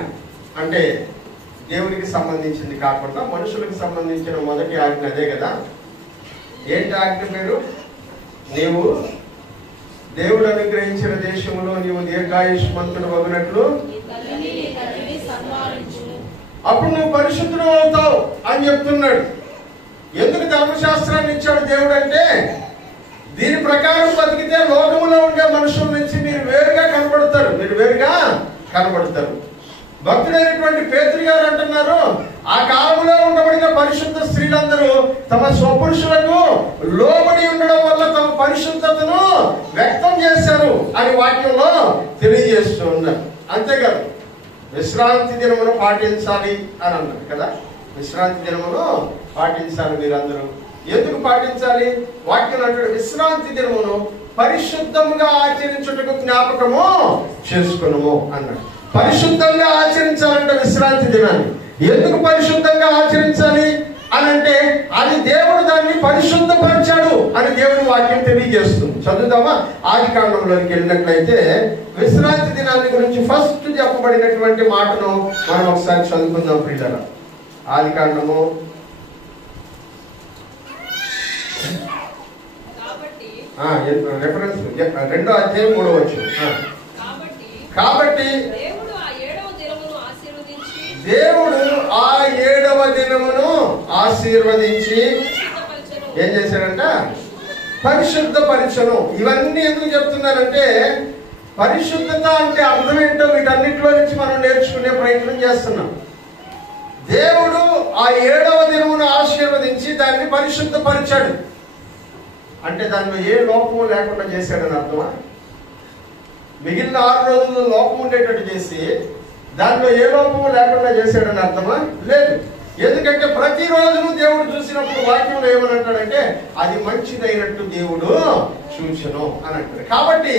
అంటే దేవునికి సంబంధించింది కాకుండా మనుషులకు సంబంధించిన మొదటి ఆజ్ఞ అదే కదా. ఏంటి ఆజ్ఞ పేరు? నీవు దేవుడు అనుగ్రహించిన దేశంలో నీవు దీర్ఘాయుష్మంతుడు వగినట్లు అప్పుడు నువ్వు పరిశుద్ధుడు అవుతావు అని చెప్తున్నాడు. ఎందుకు ధర్మశాస్త్రాన్ని ఇచ్చాడు దేవుడు అంటే, దీని ప్రకారం బతికితే లోకములో ఉండే మనుషుల నుంచి మీరు వేరుగా కనబడతారు. భక్తుడైనటువంటి పేతురు గారు అంటున్నారు, ఆ కాలంలో ఉండబడిన పరిశుద్ధ స్త్రీలందరూ తమ స్వపురుషులకు లోబడి ఉండడం వల్ల తమ పరిశుద్ధతను వ్యక్తం చేశారు అని వాక్యంలో తెలియజేస్తూ ఉన్నారు. అంతేకాదు విశ్రాంతి దినమును పాటించాలి అని అన్నారు కదా. విశ్రాంతి దినమును పాటించాలి మీరందరూ. ఎందుకు పాటించాలి? వాక్యం అంటాడు, విశ్రాంతి దినమును పరిశుద్ధంగా ఆచరించుటకు జ్ఞాపకము చేసుకునము అన్నాడు. పరిశుద్ధంగా ఆచరించాలంటే విశ్రాంతి దినాన్ని. ఎందుకు పరిశుద్ధంగా ఆచరించాలి అని అంటే, అది దేవుడు దాన్ని పరిశుద్ధపరిచాడు అని దేవుని వాక్యం తెలియజేస్తుంది. చదువుదామా? ఆదికాండంలోకి వెళ్ళినట్లయితే విశ్రాంతి దినాన్ని గురించి ఫస్ట్ చెప్పబడినటువంటి మాటను మనం ఒకసారి చదువుకుందాం ప్రియులారా. ఆదికాండము 2వ అధ్యాయం 3వ వచనం. కాబట్టి దేవుడు ఆ 7వ దినమును ఆశీర్వదించి ఏం చేశాడంట? పరిశుద్ధపరిచను. ఇవన్నీ ఎందుకు చెప్తున్నానంటే, పరిశుద్ధత అంటే అర్థం ఏంటో వీటన్నిటిలో నుంచి మనం నేర్చుకునే ప్రయత్నం చేస్తున్నాం. దేవుడు ఆ 7వ దినమును ఆశీర్వదించి దాన్ని పరిశుద్ధపరిచాడు అంటే దానిలో ఏ లోపము లేకుండా చేశాడని అర్థమా? మిగిలిన 6 రోజుల్లో లోపం ఉండేటట్టు చేసి దానిలో ఏ లోపము లేకుండా చేశాడని అర్థమా? లేదు. ఎందుకంటే ప్రతిరోజు దేవుడు చూసినప్పుడు వాక్యంలో ఏమనంటాడంటే, అది మంచిదైనట్టు దేవుడు చూచెను అని అంటాడు. కాబట్టి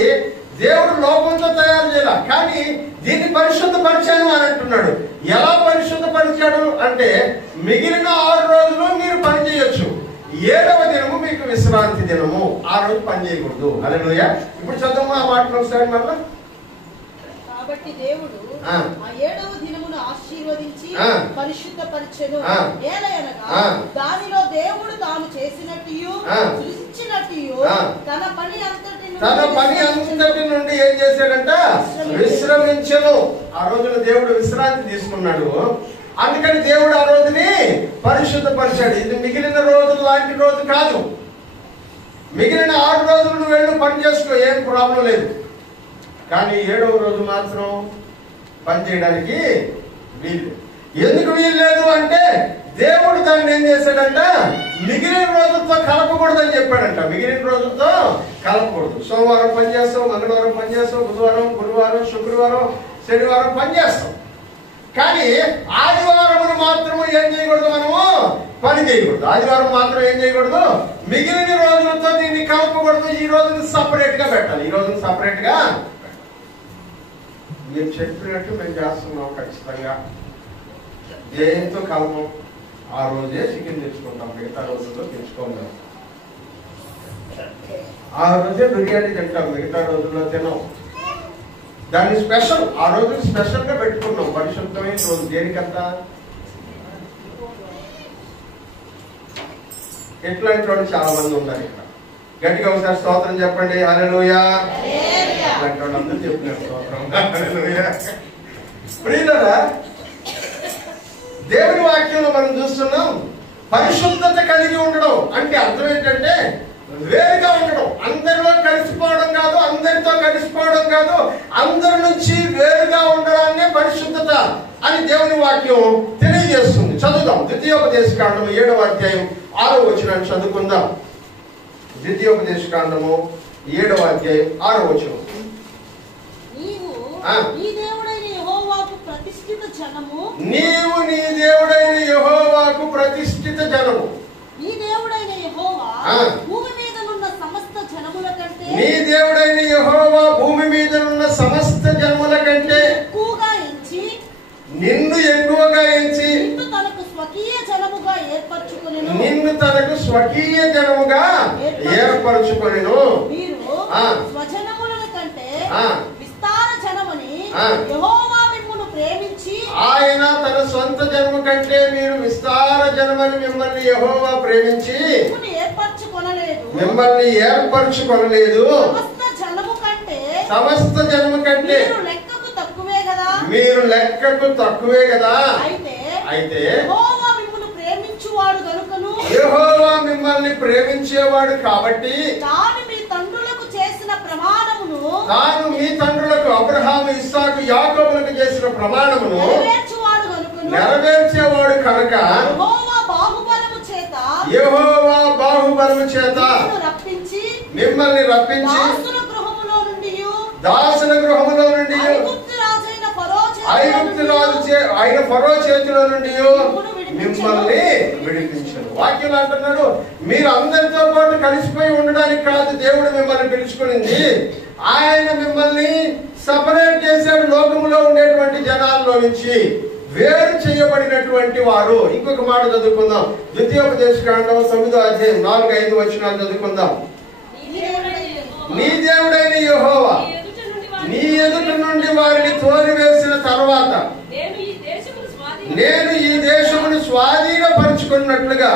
దేవుడు లోపంతో తయారు చేయాల, కానీ దీన్ని పరిశుద్ధపరిచాను అని అంటున్నాడు. ఎలా పరిశుద్ధపరిచాడు అంటే, మిగిలిన 6 రోజులు మీరు పని చేయొచ్చు, 7వ దినము మీకు విశ్రాంతి దినము, ఆ రోజు పని చేయకూడదు. హల్లెలూయా. ఇప్పుడు చదువు ఆ మాటలు ఒకసారి మళ్ళా. కాబట్టి దేవుడు ఆ 7వ దినమును ఆశీర్వదించి పరిశుద్ధపరిచెను. ఏలయనగా దానిలో దేవుడు తాను చేసినట్టు సృష్టించినట్టు తన పని అంతటి నుండి ఏం చేశాడంట? విశ్రమించెను. ఆ రోజున దేవుడు విశ్రాంతి తీసుకున్నాడు. అందుకని దేవుడు ఆ రోజుని పరిశుద్ధపరిచాడు. ఇది మిగిలిన రోజులు లాంటి రోజు కాదు. మిగిలిన 6 రోజులు నువ్వు వెళ్ళు పని చేసుకో, ఏం ప్రాబ్లం లేదు. కానీ 7వ రోజు మాత్రం పని చేయడానికి వీలు. ఎందుకు వీలు లేదు అంటే, దేవుడు దాన్ని ఏం చేశాడంట? మిగిలిన రోజులతో కలపకూడదని చెప్పాడంట. మిగిలిన రోజులతో కలపకూడదు. సోమవారం పని చేస్తావు, మంగళవారం పని చేస్తావు, బుధవారం, గురువారం, శుక్రవారం, శనివారం పని చేస్తాం. కానీ ఆదివారమును మాత్రము ఏం చేయకూడదు, మనము పని చేయకూడదు. ఆదివారం మాత్రం ఏం చేయకూడదు, మిగిలిన రోజులతో దీన్ని కలపకూడదు. ఈ రోజుని సపరేట్ గా పెట్టాలి. ఈ రోజుని సపరేట్ గా మీరు చెప్పినట్టు మేము చేస్తున్నాం. ఖచ్చితంగా దేంతో కలపం. ఆ రోజే చికెన్ తెచ్చుకుంటాం, మిగతా రోజుల్లో తెచ్చుకోలేము. ఆ రోజే బిర్యానీ తింటాం, మిగతా రోజుల్లో తినాం. దాన్ని స్పెషల్, ఆ రోజు స్పెషల్ గా పెట్టుకున్నాం. పరిశుద్ధమైన రోజు. దేనికంతా ఎట్లాంటి వాళ్ళు చాలా మంది ఉన్నారు ఇక్కడ. గట్టిగా ఒకసారి స్తోత్రం చెప్పండి. హల్లెలూయా. ఇట్లాంటి వాళ్ళు అందరూ చెప్పినారు స్తోత్రం. హల్లెలూయా. ప్రియులారా, దేవుని వాక్యంలో మనం చూస్తున్నాం పరిశుద్ధత కలిగి ఉండడం అంటే అర్థం ఏంటంటే వేరుగా ఉండడం. అందరిలో కలిసిపోవడం కాదు, అందరితో కలిసిపోవడం కాదు, అందరి నుంచి వేరుగా ఉండడాన్నే పరిశుద్ధత అని దేవుని వాక్యం తెలియజేస్తుంది. చదువుదాం. ద్వితీయోపదేశకాండము 7వ అధ్యాయం 6వ వచనాన్ని చదువుకుందాం. ద్వితీయోపదేశకాండము 7వ అధ్యాయం 6వ వచనం. నీవు నీ దేవుడైన యెహోవాకు ప్రతిష్ఠిత జనము. నీవు నీ దేవుడైన యెహోవాకు ప్రతిష్ఠిత జనము. నీ దేవుడైన యెహోవా భూమి మీద ఉన్న సమస్త జనముల కంటే, నీ దేవుడైన యెహోవా భూమి మీద ఉన్న సమస్త జనముల కంటే ఎక్కువగా ఎంచి, నిన్ను ఎక్కువగా ఎంచి, నిన్ను తనకు స్వకీయ జనముగా ఏర్పరచుకొనెను. నిన్ను తనకు స్వకీయ జనముగా ఏర్పరచుకొనెను. మీరు స్వజనముల కంటే విస్తార జనమని యెహోవా మిమ్మును ప్రేమించి, ఆయన తన సొంత జనము కంటే మీరు విస్తార జనమని మిమ్మల్ని యెహోవా ప్రేమించి మిమ్మల్ని ఏర్పరచుకొనలేదు. సమస్త జనము కంటే మీరు లెక్కకు తక్కువే కదా. అయితే యెహోవా మిమ్మల్ని ప్రేమించేవాడు కాబట్టి తాను మీ తండ్రులకు అబ్రహాము, ఇస్సాకు, యాకోబులకు చేసిన ప్రమాణమును నెరవేర్చేవాడు కనుక యెహోవా బాహుబలము చేత మిమ్మల్ని రప్పించి దాసుల గృహములో నుండి ఐగుప్తు రాజు అయిన ఫరో చేతిలో నుండి మిమ్మల్ని విడిపించాడు. వాక్యం అంటున్నాడు, మీరు అందరితో పాటు కలిసిపోయి ఉండడానికి కాదు దేవుడు మిమ్మల్ని పిలుచుకునింది. ఆయన మిమ్మల్ని సపరేట్ చేశాడు. లోకములో ఉండేటువంటి జనాల్లో నుంచి వేరు చేయబడినటువంటి వారు. ఇంకొక మాట చదువుకుందాం. ద్వితీయోపదేశకాండం 9వ అధ్యాయం 4-5 వచనాలు చదువుకుందాం. నీ దేవుడైన యెహోవా నీ ఎదుట నుండి వారిని తోలివేసిన తర్వాత నేను ఈ దేశమును స్వాధీనపరుచుకున్నట్లుగా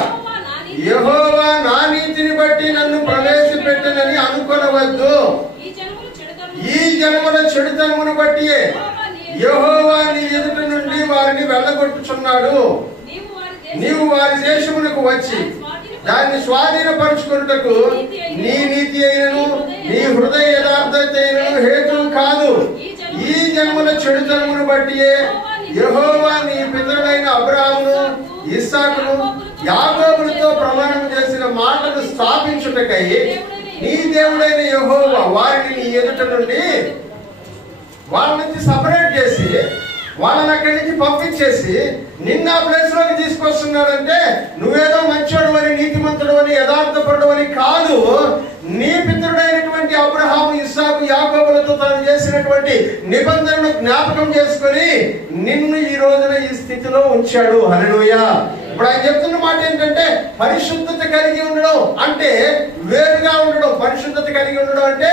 యెహోవా నా నీతిని బట్టి నన్ను ప్రవేశపెట్టనని అనుకొనవద్దు. ఈ జనముల చెడుతనమును బట్టి యెహోవా నీ ఎదుట నుండి వారిని వెళ్ళగొట్టుచున్నాడు. నీవు వారి దేశమునకు వచ్చి దాన్ని స్వాధీనపరుచుకున్నటకు నీ నీతి అయినను నీ హృదయ యథార్థత అయినను హేతువు కాదు. ఈ జన్మల చెడుతనమును బట్టి యెహోవా నీ పితరుడైన అబ్రహామును, ఇస్సాకును, యాకోబులతో ప్రమాణం చేసిన మాటను స్థాపించుటకై నీ దేవుడైన యెహోవా వారిని నీ ఎదుట నుండి వాళ్ళ నుంచి సపరేట్ చేసి వాళ్ళని అక్కడి నుంచి పంపించేసి నిన్న ఆ ప్లేస్ లోకి తీసుకొస్తున్నాడంటే నువ్వేదో మంచోడు అని, నీతిమంతుడు అని, యథార్థపరుడు అని కాదు. నీ పితరుడైనటువంటి అబ్రహాము, ఇస్సాకు, యాకోబులతో తాను చేసినటువంటి నిబంధనను జ్ఞాపకం చేసుకుని నిన్ను ఈ రోజున ఈ స్థితిలో ఉంచాడు. హల్లెలూయా. ఇప్పుడు ఆయన చెప్తున్న మాట ఏంటంటే పరిశుద్ధత కలిగి ఉండడం అంటే వేరుగా ఉండడం. పరిశుద్ధత కలిగి ఉండడం అంటే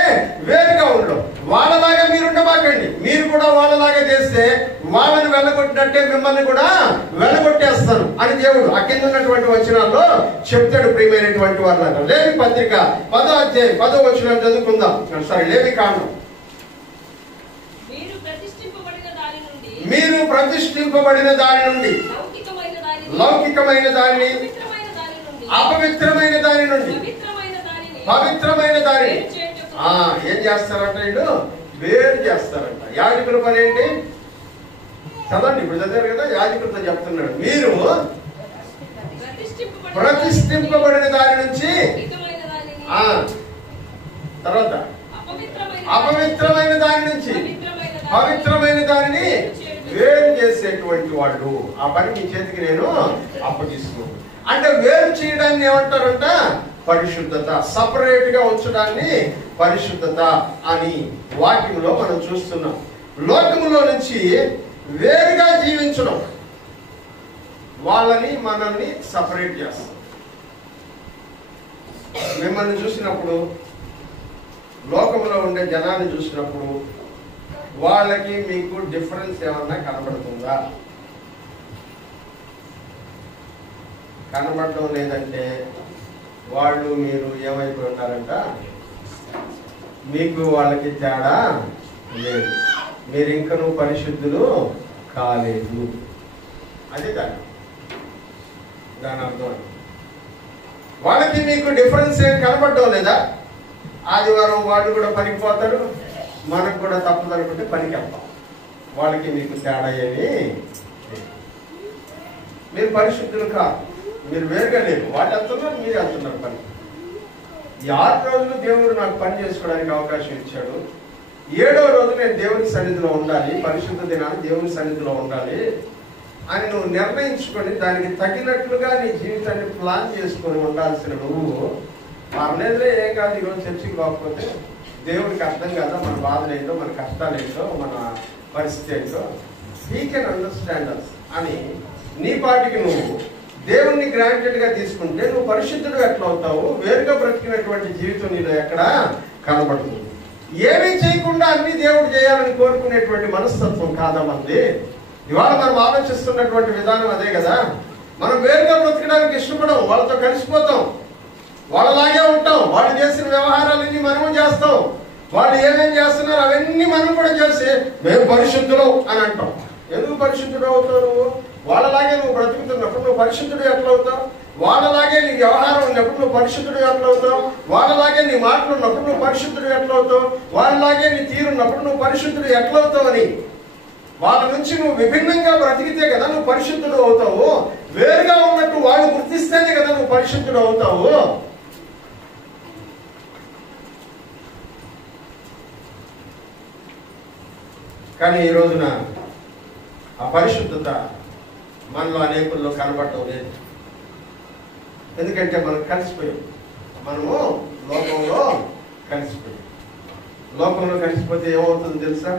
వేరుగా ఉండడం. వాళ్ళలాగా మీరు ఉండబాకండి. మీరు కూడా వాళ్ళలాగా చేస్తే వాళ్ళని వెళ్ళగొట్టినట్టే మిమ్మల్ని కూడా వెళ్ళగొట్టేస్తాను అని దేవుడు ఆ కింద ఉన్నటువంటి వచనాల్లో చెప్తాడు. ప్రియమైనటువంటి వాళ్ళ లేవి పత్రిక 10వ అధ్యాయం 10వ వచనం చదువుకుందాం. లేవి కాండం. మీరు ప్రతిష్ఠింపబడిన దాని నుండి లౌకికమైన దానిని అపవిత్రమైన దాని నుండి పవిత్రమైన దానిని ఏం చేస్తారంట? వీళ్ళు వేరు చేస్తారంట. యాజకుల పని ఏంటి చదవండి. ఇప్పుడు చదివారు కదా, యాజకులతో చెప్తున్నాడు మీరు ప్రతిష్ఠింపబడిన దాని నుంచి తర్వాత అపవిత్రమైన దాని నుంచి పవిత్రమైన దానిని వేరు చేసేటువంటి వాళ్ళు. ఆ పని నీ చేతికి నేను అప్పగిస్తున్నాను. అంటే వేరు చేయడాన్ని ఏమంటారంట? పరిశుద్ధత. సపరేట్ గా ఉంచడాన్ని పరిశుద్ధత అని వాక్యంలో మనం చూస్తున్నాం. లోకములో నుంచి వేరుగా జీవించడం వాళ్ళని మనల్ని సపరేట్ చేస్తాం. మిమ్మల్ని చూసినప్పుడు, లోకంలో ఉండే జనాన్ని చూసినప్పుడు వాళ్ళకి మీకు డిఫరెన్స్ ఏమన్నా కనబడుతుందా? కనబడటం లేదంటే వాళ్ళు మీరు ఏమైపోయి ఉన్నారంట? మీకు వాళ్ళకి తేడా లేదు. మీరు ఇంకనూ పరిశుద్ధులు కాలేదు. అదే దాని అర్థం. వాళ్ళకి మీకు డిఫరెన్స్ ఏం కనబడటం లేదా? ఆదివారం వాళ్ళు కూడా పనికి పోతారు, మనకు కూడా తప్పదు అనుకుంటే పనికి వెళ్తాం. వాళ్ళకి మీకు తేడా ఏమి? మీరు పరిశుద్ధులు కాదు, మీరు వేరుగా లేరు. వాళ్ళు వెళ్తున్నారు, మీరు వెళ్తున్నారు పని. ఈ 6 రోజులు దేవుడు నాకు పని చేసుకోవడానికి అవకాశం ఇచ్చాడు. 7వ రోజు నేను దేవుని సన్నిధిలో ఉండాలి, పరిశుద్ధ దినాన్ని దేవుని సన్నిధిలో ఉండాలి అని నువ్వు నిర్ణయించుకొని దానికి తగినట్లుగా నీ జీవితాన్ని ప్లాన్ చేసుకొని ఉండాల్సిన నువ్వు పర్లేదులే, ఏం కాదు, ఈరోజు చర్చికి పోకపోతే దేవుడికి అర్థం కదా మన బాధలు ఏంటో, మన కష్టాలు ఏంటో, మన పరిస్థితి ఏంటో. హీ కెన్ అండర్స్టాండ్ అస్ అని నీ పాటికి నువ్వు దేవుణ్ణి గ్రాంటెడ్ గా తీసుకుంటే నువ్వు పరిశుద్ధుడు ఎట్లా అవుతావు? వేరుగా బ్రతికినటువంటి జీవితం నీలో ఎక్కడ కనబడుతుంది? ఏమీ చేయకుండా అన్ని దేవుడు చేయాలని కోరుకునేటువంటి మనస్తత్వం కాదా మంది? ఇవాళ మనం ఆలోచిస్తున్నటువంటి విధానం అదే కదా. మనం వేరుగా బ్రతకడానికి ఇష్టపడం, వాళ్ళతో కలిసిపోతాం, వాళ్ళలాగే ఉంటాం, వాళ్ళు చేసిన వ్యవహారాలన్నీ మనము చేస్తాం, వాళ్ళు ఏమేం చేస్తున్నారు అవన్నీ మనం కూడా చేసి మేము పరిశుద్ధులు అని అంటాం. ఎందుకు పరిశుద్ధుడు అవుతావు? వాళ్ళలాగే నువ్వు బ్రతుకుతున్నప్పుడు నువ్వు పరిశుద్ధుడు ఎట్లా అవుతావు? వాళ్ళలాగే నీ వ్యవహారం ఉన్నప్పుడు నువ్వు పరిశుద్ధుడు ఎట్లా అవుతావు? వాళ్ళలాగే నీ మాటలు ఉన్నప్పుడు నువ్వు పరిశుద్ధుడు ఎట్లా అవుతావు? వాళ్ళలాగే నీ తీరున్నప్పుడు నువ్వు పరిశుద్ధుడు ఎట్లా అవుతావు అని వాళ్ళ నుంచి నువ్వు విభిన్నంగా బ్రతికితే కదా నువ్వు పరిశుద్ధుడు అవుతావు. వేరుగా ఉన్నట్టు వాళ్ళు గుర్తిస్తేనే కదా నువ్వు పరిశుద్ధుడు అవుతావు. కానీ ఈ రోజున ఆ పరిశుద్ధత మనలో అనేకుల్లో కనబడటం లేదు. ఎందుకంటే మనం కలిసిపోయాం, మనము లోకంలో కలిసిపోయాం. లోకంలో కలిసిపోతే ఏమవుతుందో తెలుసా?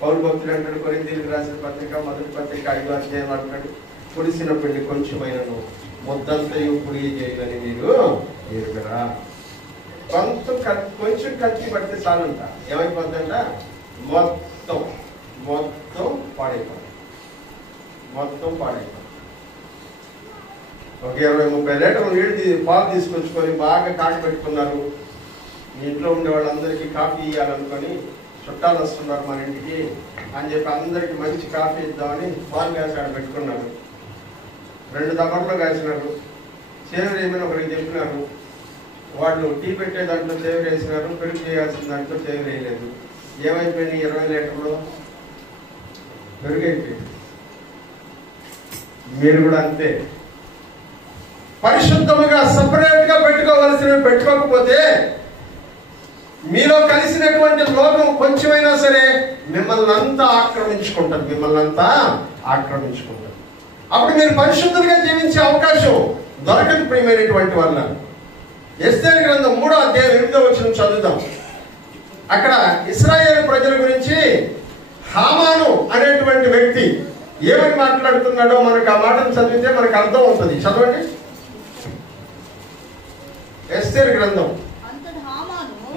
పౌలు భక్తులు అంటాడు, కొరింథీయులకు రాసిన పత్రిక 1వ పత్రిక 5వ అధ్యాయం అంటాడు, పులిసిన పిండి కొంచెమైనను ముద్దంతయు పులి చేయదని మీరు ఎరుగరా. కొంచెం కత్తి పడితే చాలంట, ఏమైపోతుందంట? మొత్తం పాడైపోతుంది. ఒక 20-30 లీటర్లు నీళ్ళు పాలు తీసుకొచ్చుకొని బాగా కాకి పెట్టుకున్నారు. మీ ఇంట్లో ఉండే వాళ్ళందరికీ కాఫీ ఇవ్వాలనుకొని చుట్టాలు వస్తున్నారు మన ఇంటికి అని చెప్పి అందరికి మంచి కాఫీ ఇద్దామని పాలు కాసి ఆడ పెట్టుకున్నారు. 2 దబర్లు కాసినారు. సేవలు ఏమైనా ఒకరికి చెప్పినారు. వాళ్ళు టీ పెట్టే దాంట్లో సేవలు వేసినారు, పెరుగు చేయాల్సిన దాంట్లో సేవలు వేయలేదు. ఏమైపోయినాయి? 20 లీటర్లు పెరుగు అయిపోయింది. మీరు కూడా అంతే. పరిశుద్ధముగా సపరేట్ గా పెట్టుకోవలసినవి పెట్టుకోకపోతే మీలో కలిసినటువంటి లోకం కొంచెమైనా సరే మిమ్మల్ని అంతా ఆక్రమించుకుంటుంది. అప్పుడు మీరు పరిశుద్ధులుగా జీవించే అవకాశం దొరకదు. ప్రియమైనటువంటి వాళ్ళ ఎస్తేరు గ్రంథం 3వ అధ్యాయం 8వ వచనం చదువుదాం. అక్కడ ఇశ్రాయేలు ప్రజల గురించి హామాను అనేటువంటి వ్యక్తి ఏమని మాట్లాడుతున్నాడో మనకు ఆ మాటను చదివితే మనకు అర్థం అవుతుంది. చదవండి. ఎస్తేరు గ్రంథం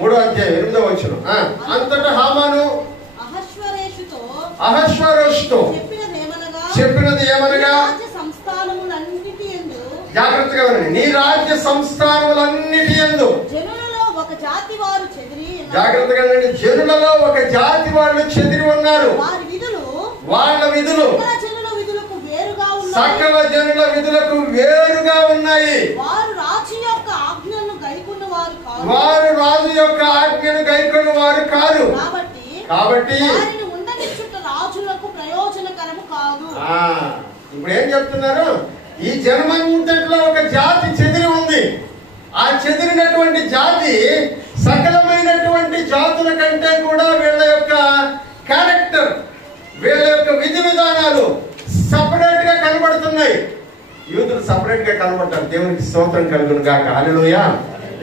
3వ అధ్యాయం 8వ వచనం. అంతటా హామాను అహష్వేరోషుతో చెప్పినది ఏమనగా, జాగ్రత్తగా వినండి, నీ రాజ్య సంస్థానములన్నిటి యందు జాగ్రత్తగా వినండి, జనులలో ఒక జాతి వాళ్ళు చెదిరి ఉన్నారు. వాళ్ళ విధులు సకల జనుల విధులకు వేరుగా ఉన్నాయి. వారు రాజు యొక్క ఆజ్ఞను గైకొన్న వారు కాదు. కాబట్టి ఇప్పుడు ఏం చెప్తున్నారు? ఈ జనమంతట్లో ఒక జాతి చెదిరి ఉంది. ఆ చెదిరినటువంటి జాతి సకలమైనటువంటి జాతుల కంటే కూడా వీళ్ళ యొక్క క్యారెక్టర్ వీళ్ళ యొక్క విధి విధానాలు సపరేట్ గా కనబడుతున్నాయి. యూదులు సపరేట్ గా కనబడ్డారు. దేవునికి స్తోత్రం కలుగును గాక. హల్లెలూయా.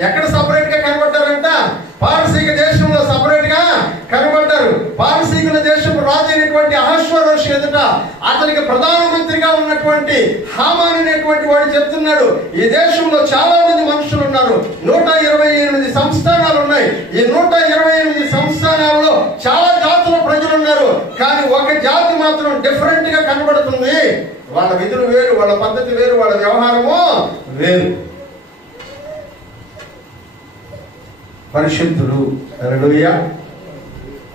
ఎక్కడ సపరేట్ గా కనబడ్డారంట? పారసీక దేశంలో సపరేట్ గా కనబడ్డారు. పారసీకుల దేశం రాజు అయినటువంటి అహష్వేరోషు ఎదుట అతనికి ప్రధానమంత్రిగా ఉన్నటువంటి హామాన్ అనేటువంటి వాడు చెప్తున్నాడు, ఈ దేశంలో చాలా మంది మనుషులు ఉన్నారు, 128 సంస్థానాలు ఉన్నాయి. ఈ 128 సంస్థానాల్లో చాలా జాతుల ప్రజలు ఉన్నారు. కానీ ఒక జాతి మాత్రం డిఫరెంట్ గా కనబడుతుంది. వాళ్ళ విధులు వేరు, వాళ్ళ పద్ధతి వేరు, వాళ్ళ వ్యవహారము వేరు. పరిశుద్ధులు. హల్లెలూయా.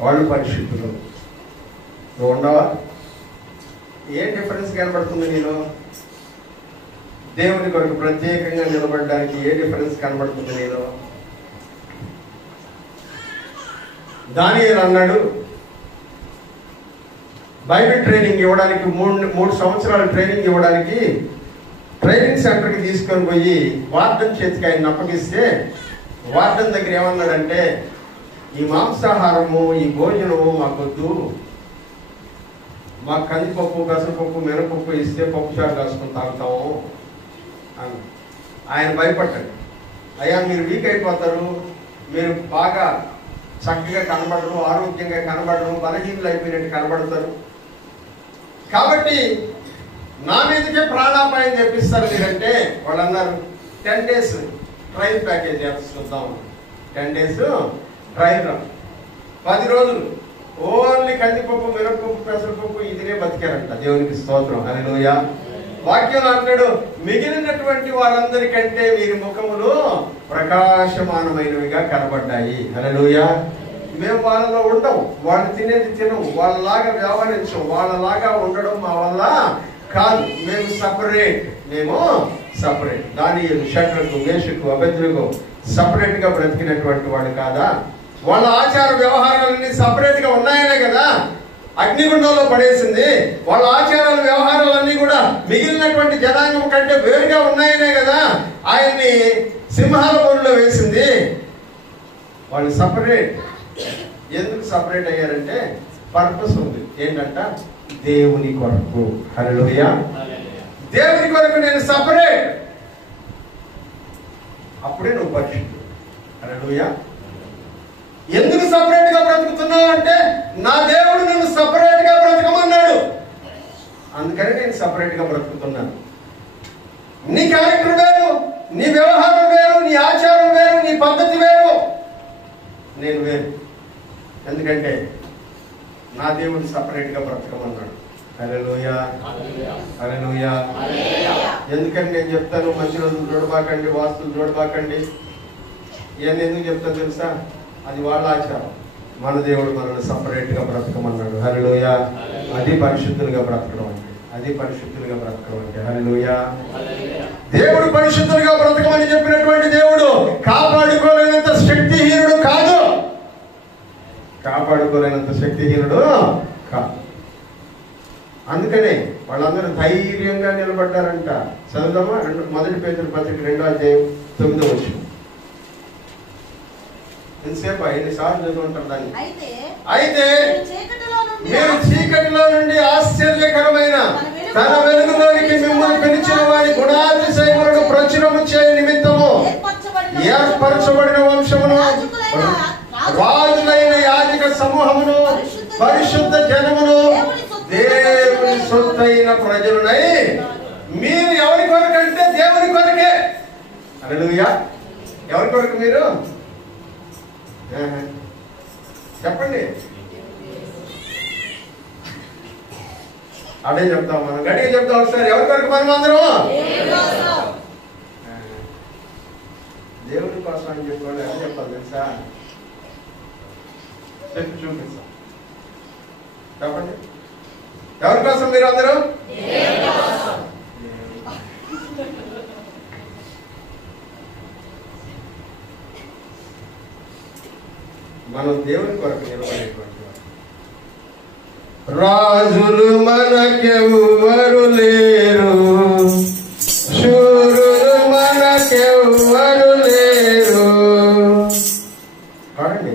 వాళ్ళు పరిశుద్ధులు. నువ్వు ఉండవా? ఏం డిఫరెన్స్ కనబడుతుంది నీలో? దేవుని కొరకు ప్రత్యేకంగా నిలబడడానికి ఏ డిఫరెన్స్ కనబడుతుంది నీలో? దానియేలు అన్నాడు, బైబిల్ ట్రైనింగ్ ఇవ్వడానికి 3 సంవత్సరాల ట్రైనింగ్ ఇవ్వడానికి ట్రైనింగ్ సెంటర్కి తీసుకొని పోయి వార్డెన్ చేతికి ఆయన అప్పగిస్తే వార్డెన్ దగ్గర ఏమన్నాడంటే, ఈ మాంసాహారము, ఈ భోజనము మాకొద్దు, మాకు కందిపప్పు, పెసరపప్పు, మినపప్పు ఇస్తే పప్పు చారు కాసుకొని తాగుతాము అని. ఆయన భయపడ్డాడు. అయ్యా మీరు వీక్ అయిపోతారు, మీరు బాగా చక్కగా కనబడరు, ఆరోగ్యంగా కనబడరు, బలహీనలు అయిపోయినట్టు కనబడతారు, కాబట్టి నా మీదకే ప్రాణాపాయం తెప్పిస్తారు మీరంటే, వాళ్ళు అన్నారు 10 days ట్రైల్ ప్యాకేజ్ చూద్దాం. 10 days ట్రైల్ రన్, 10 రోజులు ఓన్లీ కందిపప్పు, మినపప్పు, పెసరపప్పు ఇదినే బతికారంట. దేవునికి స్తోత్రం. హల్లెలూయా. వాక్యం అంటాడు, మిగిలినటువంటి వారందరికంటే వీరి ముఖములు ప్రకాశమానమైనవిగా కనబడ్డాయి. హల్లెలూయా. మేము వాళ్ళలో ఉండవు, వాళ్ళు తినేది తినము, వాళ్ళలాగా వ్యవహరించం, వాళ్ళలాగా ఉండడం మా వల్ల కాదు. మేము సపరేట్. దానియేలు, షడ్రకు, మేషకు, అబేద్నెగో సపరేట్ గా బ్రతికినటువంటి వాడు కాదా? వాళ్ళ ఆచార వ్యవహారాలన్నీ సపరేట్ గా ఉన్నాయనే కదా అగ్నిగుండంలో పడేసింది. వాళ్ళ ఆచారాలు వ్యవహారాలన్నీ కూడా మిగిలినటువంటి జనాంగం కంటే వేరుగా ఉన్నాయనే కదా ఆయన్ని సింహాల బోరులో వేసింది. వాళ్ళు సపరేట్. ఎందుకు సపరేట్ అయ్యారంటే పర్పస్ ఉంది. ఏంటంట? దేవుని కొరకు. హల్లెలూయా. దేవుని కొరకు నేను సపరేట్, అప్పుడే నువ్వు పరిశుద్ధుడు. హల్లెలూయా. ఎందుకు సపరేట్ గా బ్రతుకుతున్నావు అంటే, నా దేవుడు నన్ను సపరేట్ గా బ్రతకమన్నాడు, అందుకని నేను సపరేట్ గా బ్రతుకుతున్నాను. నీ క్యారెక్టర్ వేరు, నీ వ్యవహారం వేరు, నీ ఆచారం వేరు, నీ పద్ధతి వేరు, నేను వేరు. ఎందుకంటే నా దేవుడు సపరేట్ గా బ్రతకమన్నాడు. హల్లెలూయా. హల్లెలూయా. ఎందుకని నేను చెప్తాను, మంచి రోజులు చూడబాకండి, వాస్తులు చూడబాకండి, ఇవన్నీ ఎందుకు చెప్తాను తెలుసా? అది వాళ్ళ ఆచారం. మన దేవుడు మనల్ని సపరేట్ గా బ్రతకమన్నాడు. హల్లెలూయా. అది పరిశుద్ధులుగా బ్రతకడం అంటే, హల్లెలూయా. దేవుడు పరిశుద్ధులుగా బ్రతకమని చెప్పినటువంటి దేవుడు కాపాడుకోలేనంత శక్తిహీనుడు కాదు. అందుకనే వాళ్ళందరూ ధైర్యంగా నిలబడ్డారంట. చదువుదామా? 1 పేతురు పత్రిక 2వ అధ్యాయం 9వ వచనం. ఎంతసేపు ఎన్నిసార్లు చదువుకుంటారు దాన్ని? అయితే మీరు చీకటిలో నుండి ఆశ్చర్యకరమైన తన వెలుగులోనికి మిమ్మల్ని పిలిచిన వారి గుణాతిశయములను ప్రచురము చేయ నిమిత్తము ఏర్పరచబడిన వంశమును, రాజులైన యాజక సమూహమును, పరిశుద్ధ జనమును, దేవుని సొత్తైన ప్రజలునై. మీరు ఎవరి కొరకంటే దేవుని కొరకే. హల్లెలూయా. ఎవరి కొరకు మీరు చెప్పండి? అదే చెప్తాం, మనం గట్టిగా చెప్తాం ఒకసారి. ఎవరి కొరకు మనం అందరం? దేవుని కోసం అని చెప్పాలి. ఎలా చెప్పాలి తెలుసా? చెప్పి చూపిస్తాం. చెప్పండి, ఎవరి కోసం మీరు అందరూ? మనం దేవుని కొరకు నిలబడేటువంటి రాజులు మనకెవ్వరు లేరు, శూరులు మనకెవ్వరు లేరు. కాదండి,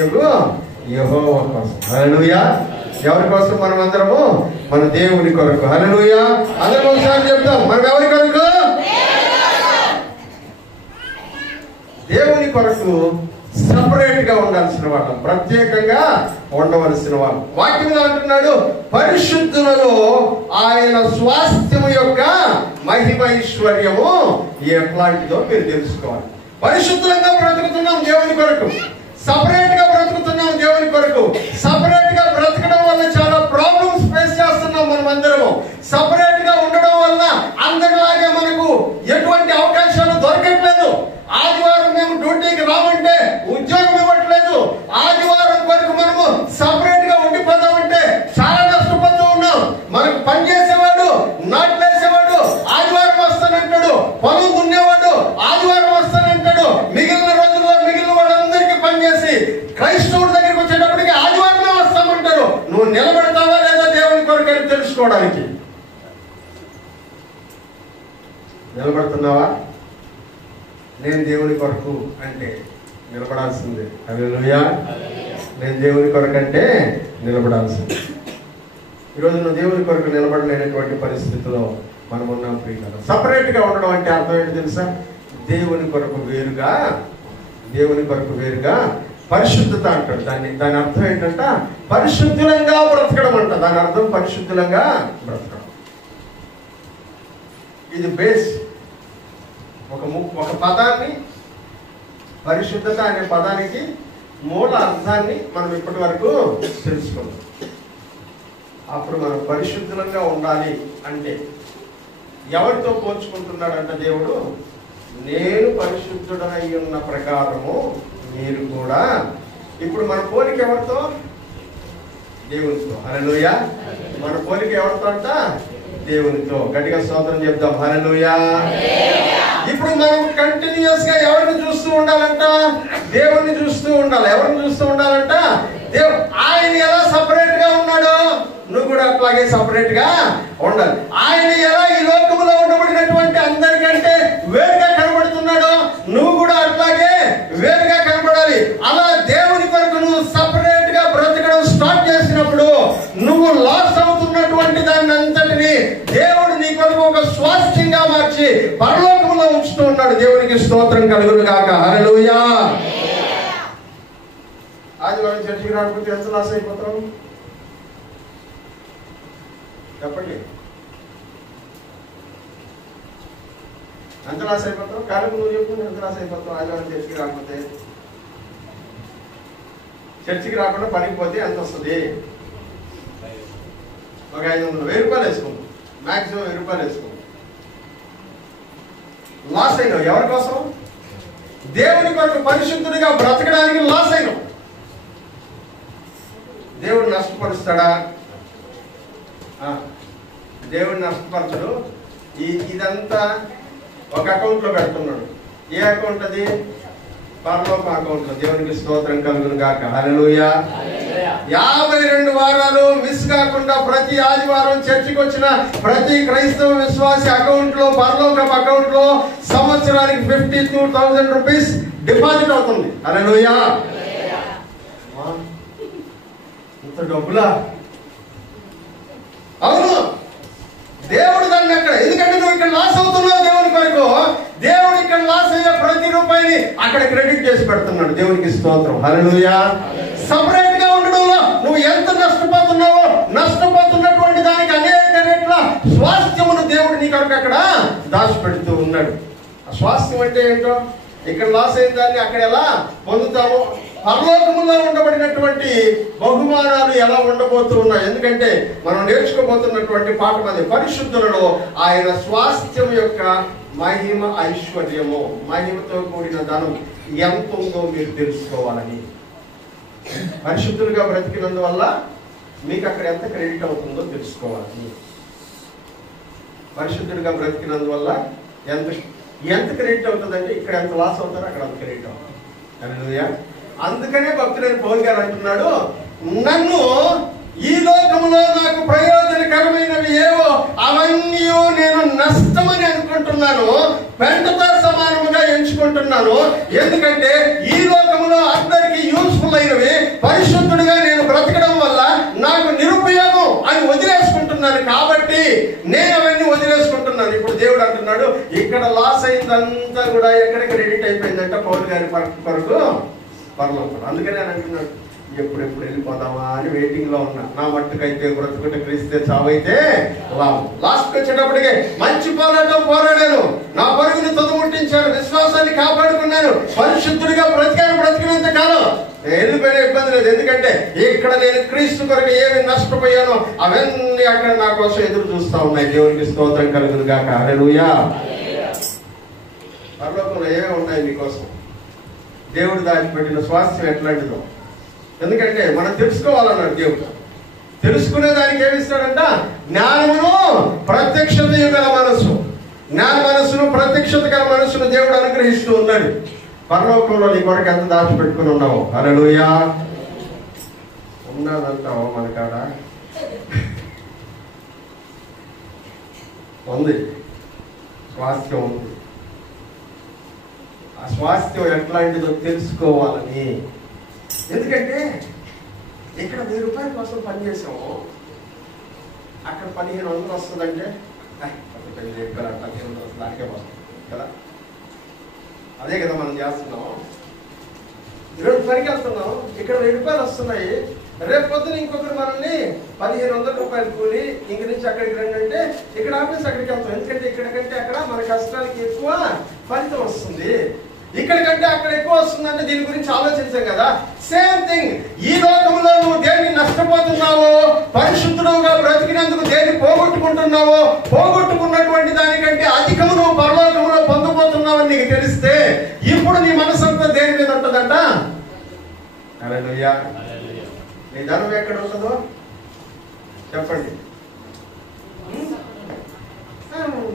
దేవుడు యెహోవా కోసం. హల్లెలూయా. ఎవరి కోసం? మనం అందరము మన దేవుని కొరకు. హల్లెలూయా. అందరం ఒకసారి చెప్తాం, మనం ఎవరి కొరకు? దేవుని కొరకు సపరేట్ గా ఉండాల్సిన వాళ్ళం, ప్రత్యేకంగా ఉండవలసిన వాళ్ళు. వాక్యంలో అంటున్నాడు, పరిశుద్ధులలో ఆయన స్వాస్థ్యము యొక్క మహిమైశ్వర్యము ఎట్లాంటిదో మీరు తెలుసుకోవాలి. పరిశుద్ధంగా బ్రతుకుతున్నాం దేవుని కొరకు, సపరేట్ గా బ్రతుకుతున్నాం దేవుని కొరకు. సపరేట్ గా బ్రతకడం వల్ల చాలా ప్రాబ్లమ్స్ ఫేస్ చేస్తున్నాం మనం అందరము. సపరేట్ గా ఉండడం వల్ల అందరిలాగే మనకు ఎటువంటి అవకాశాలు దొరకట్లేదు. ఆదివారం మేము డ్యూటీకి రావంటే ఉద్యోగం ఇవ్వట్లేదు. ఆదివారం వరకు మనము సపరేట్ గా ఉండిపోదామంటే చాలా నష్టపోతూ ఉన్నాం. మనకు పని చేసేవాడు, నాట్లేసేవాడు ఆదివారం వస్తానంటాడు, పొలం దున్నేవాడు ఆదివారం వస్తానంటాడు. మిగిలిన రోజుల్లో మిగిలిన వాళ్ళందరికీ పనిచేసి క్రైస్తవుడి దగ్గరికి వచ్చేటప్పటికి ఆదివారమే వస్తామంటారు. నువ్వు నిలబడతావా లేదా దేవుని కొరకు అని తెలుసుకోవడానికి? నిలబడుతున్నావా? నేను దేవుని కొరకు అంటే నిలబడాల్సిందే. హల్లెలూయా. నేను దేవుని కొరకు అంటే నిలబడాల్సిందే. ఈరోజు నువ్వు దేవుని కొరకు నిలబడలేనటువంటి పరిస్థితిలో మనం ఉన్నాం ప్రియులారా. సపరేట్ గా ఉండడం అంటే అర్థం ఏంటి తెలుసా? దేవుని కొరకు వేరుగా, దేవుని కొరకు వేరుగా పరిశుద్ధత అంటాడు. దాని అర్థం ఏంటంట? పరిశుద్ధులంగా బ్రతకడం అంట. దాని అర్థం పరిశుద్ధులంగా బ్రతకడం. ఇది బేస్. ఒక పదాన్ని, పరిశుద్ధత అనే పదానికి మూల అర్థాన్ని మనం ఇప్పటి వరకు తెలుసుకున్నాం. అప్పుడు మనం పరిశుద్ధంగా ఉండాలి అంటే ఎవరితో పోల్చుకుంటున్నాడంట దేవుడు? నేను పరిశుద్ధుడనై ఉన్న ప్రకారము మీరు కూడా. ఇప్పుడు మన పోలిక ఎవరితో? దేవునితో. హల్లెలూయా. మన పోలిక ఎవరితో అంట? దేవునితో. గట్టిగా స్తోత్రం చెప్దాం. హల్లెలూయా. ఇప్పుడు మనం కంటిన్యూస్ గా ఎవరిని చూస్తూ ఉండాలంట? దేవుణ్ణి చూస్తూ ఉండాలి. ఎవరిని చూస్తూ ఉండాలంట? ఆయన ఎలా సపరేట్ గా ఉన్నాడో నువ్వు కూడా అట్లాగే సపరేట్ గా ఉండాలి. ఆయన ఎలా ఈ లోకములో ఉండబడినటువంటి అందరికంటే వేరుగా కనబడుతున్నాడో నువ్వు కూడా అట్లాగే వేరుగా కనబడాలి. అలా దేవుని కొరకు నువ్వు సపరేట్ గా బ్రతకడం స్టార్ట్ చేసినప్పుడు నువ్వు లాస్ అవుతున్నటువంటి దాన్ని అంతటిని దేవుడు నీ కొరకు ఒక స్వాస్థ్యంగా మార్చి పరలోకములో ఉంచుతూ ఉన్నాడు. దేవునికి స్తోత్రం కలుగును గాక. హల్లెలూయా. ఆదివారం చర్చికి రాకపోతే ఎంత లాస్ అయిపోతాం చెప్పండి? ఎంత లాస్ అయిపోతావు? కాలం నువ్వు చెప్పు, ఎంత లాస్ అయిపోతావు? ఆదివారం చర్చికి రాకపోతే, చర్చికి రాకుండా పనికి పోతే ఎంత వస్తుంది? ఒక 500 1000 వేసుకుంటాం, మాక్సిమం 1000 వేసుకుంటాం. లాస్ అయినావు. ఎవరి కోసం? దేవుని కొరకు పరిశుద్ధుడిగా బ్రతకడానికి లాస్ అయినావు. దేవుడు నష్టపరుస్తాడా? దేవుడు నష్టపరచడు. ఇదంతా ఒక అకౌంట్ లో పెడుతున్నాడు. ఏ అకౌంట్ అది? పరలోక అకౌంట్ లో. దేవునికి స్తోత్రం కలుగును గాక. హల్లెలూయా. 52 వారాలు మిస్ కాకుండా ప్రతి ఆదివారం చర్చికి వచ్చిన ప్రతి క్రైస్తవ విశ్వాసి అకౌంట్ లో, పరలోక అకౌంట్ లో సంవత్సరానికి 52,000 రూపీస్ డిపాజిట్ అవుతుంది. హల్లెలూయా. ఇంత డబ్బులా? అవును. దేవుడు దాన్ని అక్కడ, ఎందుకంటే నువ్వు ఇక్కడ లాస్ అవుతున్నావు దేవుని కొరకు. దేవుడు ఇక్కడ లాస్ అయ్యే ప్రతి రూపాయిని అక్కడ క్రెడిట్ చేసి పెడుతున్నాడు. దేవునికి స్తోత్రం. హల్లెలూయా. సపరేట్ గా ఉండడంలో నువ్వు ఎంత నష్టపోతున్నావో, నష్టపోతున్నటువంటి దానికి అనేక రెట్ల స్వాస్థ్యమును దేవుడు నీ కొరకు అక్కడ దాచిపెడుతూ ఉన్నాడు. ఆ స్వాస్థ్యం అంటే ఏంటో, ఇక్కడ లాస్ అయిన దాన్ని అక్కడ ఎలా పొందుతామో పరలోకములో ఉండబడినటువంటి బహుమానాలు ఎలా ఉండబోతూ ఉన్నాయి. ఎందుకంటే మనం నేర్చుకోబోతున్నటువంటి పాఠం అది. పరిశుద్ధులలో ఆయన స్వాస్థ్యం యొక్క మహిమ ఐశ్వర్యము, మహిమతో కూడిన ధనం ఎంత ఉందో మీరు తెలుసుకోవాలని. పరిశుద్ధులుగా బ్రతికినందువల్ల మీకు అక్కడ ఎంత క్రెడిట్ అవుతుందో తెలుసుకోవాలి. పరిశుద్ధుడిగా బ్రతికినందువల్ల ఎంత క్రెడిట్ అవుతుందంటే ఇక్కడ ఎంత లాస్ అవుతారో అక్కడ అంత క్రెడిట్ అవుతుంది. హల్లెలూయా. అందుకనే భక్తుడైన పౌలు గారు అంటున్నాడు, నన్ను ఈ లోకములో నాకు ప్రయోజనకరమైనవి ఏవో అవన్నీ నేను నష్టమని అనుకుంటున్నాను, పెంటతో సమానముగా ఎంచుకుంటున్నాను. తీసుకుంటున్నాను. ఎందుకంటే ఈ లోకంలో అందరికీ యూస్ఫుల్ అయినవి పరిశుద్ధుడిగా నేను బ్రతకడం వల్ల నాకు నిరుపయోగం అని వదిలేసుకుంటున్నాను. కాబట్టి నేను అవన్నీ వదిలేసుకుంటున్నాను. ఇప్పుడు దేవుడు అంటున్నాడు, ఇక్కడ లాస్ అయిందంతా కూడా ఎక్కడెక్కడ ఎడిట్ అయిపోయిందంట పౌలు గారి కొరకు పరలోకం. అందుకని ఆయన అంటున్నాడు, ఎప్పుడెప్పుడు వెళ్ళిపోదామా అని వెయిటింగ్ లో ఉన్నా. నా మట్టుకైతే బ్రతుకుట క్రీస్తే, చావైతే లాభం. లాస్ట్ వచ్చేటప్పటికే మంచి పోరాటం పోరాడాను, నా పరుగుని తుదముట్టించాను, విశ్వాసాన్ని కాపాడుకున్నాను, పరిశుద్ధుడిగా బ్రతికినంత కాలం వెళ్ళిపోయిన ఇబ్బంది లేదు. ఎందుకంటే ఇక్కడ నేను క్రీస్తు కొరకు ఏమి నష్టపోయానో అవన్నీ అక్కడ నా కోసం ఎదురు చూస్తా ఉన్నాయి. దేవునికి స్తోత్రం కలుగును గాక. హల్లెలూయా. పరలోకంలో ఏమేమి ఉన్నాయి మీకోసం? దేవుడు దాచిపెట్టిన స్వాస్థ్యం ఎట్లాంటిదో. ఎందుకంటే మనం తెలుసుకోవాలన్నాడు దేవుడు. తెలుసుకునే దానికి ఏమిస్తాడంట? జ్ఞానమును ప్రత్యక్షత గల మనస్సు. జ్ఞాన మనస్సును ప్రత్యక్షత గల మనస్సును దేవుడు అనుగ్రహిస్తూ ఉన్నాడు. పరలోకంలో నీ కొరకు ఎంత దాచిపెట్టుకుని ఉన్నావు? హల్లెలూయా. ఉన్నదంటావు మన కాడ ఉంది, స్వాస్థ్యం ఉంది. ఆ స్వాస్థ్యం ఎట్లాంటిదో తెలుసుకోవాలని. ఎందుకంటే ఇక్కడ 1000 రూపాయల కోసం పనిచేసాము, అక్కడ 1500 వస్తుందంటే 1500 లాకే వస్తుంది కదా. అదే కదా మనం చేస్తున్నాం. ఈరోజు పనికి వెళ్తున్నాం, ఇక్కడ 1000 రూపాయలు వస్తున్నాయి. రేపు పొద్దున ఇంకొకరు మనల్ని 1500 రూపాయలు కూలి ఇంక నుంచి అక్కడికి రండి అంటే ఇక్కడ ఆఫీస్ అక్కడికి వెళ్తాం. ఎందుకంటే ఇక్కడికంటే అక్కడ మన కష్టాలకి ఎక్కువ ఫలితం వస్తుంది, ఇక్కడికంటే అక్కడ ఎక్కువ వస్తుందంటే దీని గురించి ఆలోచించాం కదా. సేమ్ థింగ్, ఈ లోకంలో నువ్వు దేన్ని నష్టపోతున్నావో, పరిశుద్ధుడుగా బ్రతికినందుకు దేన్ని పోగొట్టుకుంటున్నావో, పోగొట్టుకున్నటువంటి దానికంటే అధికము నువ్వు పరలోకంలో పొందబోతున్నావని నీకు తెలిస్తే ఇప్పుడు నీ మనసంతా దేని మీద ఉంటుందంట? హల్లెలూయా. నీ ధనం ఎక్కడ ఉంటుందో చెప్పండి.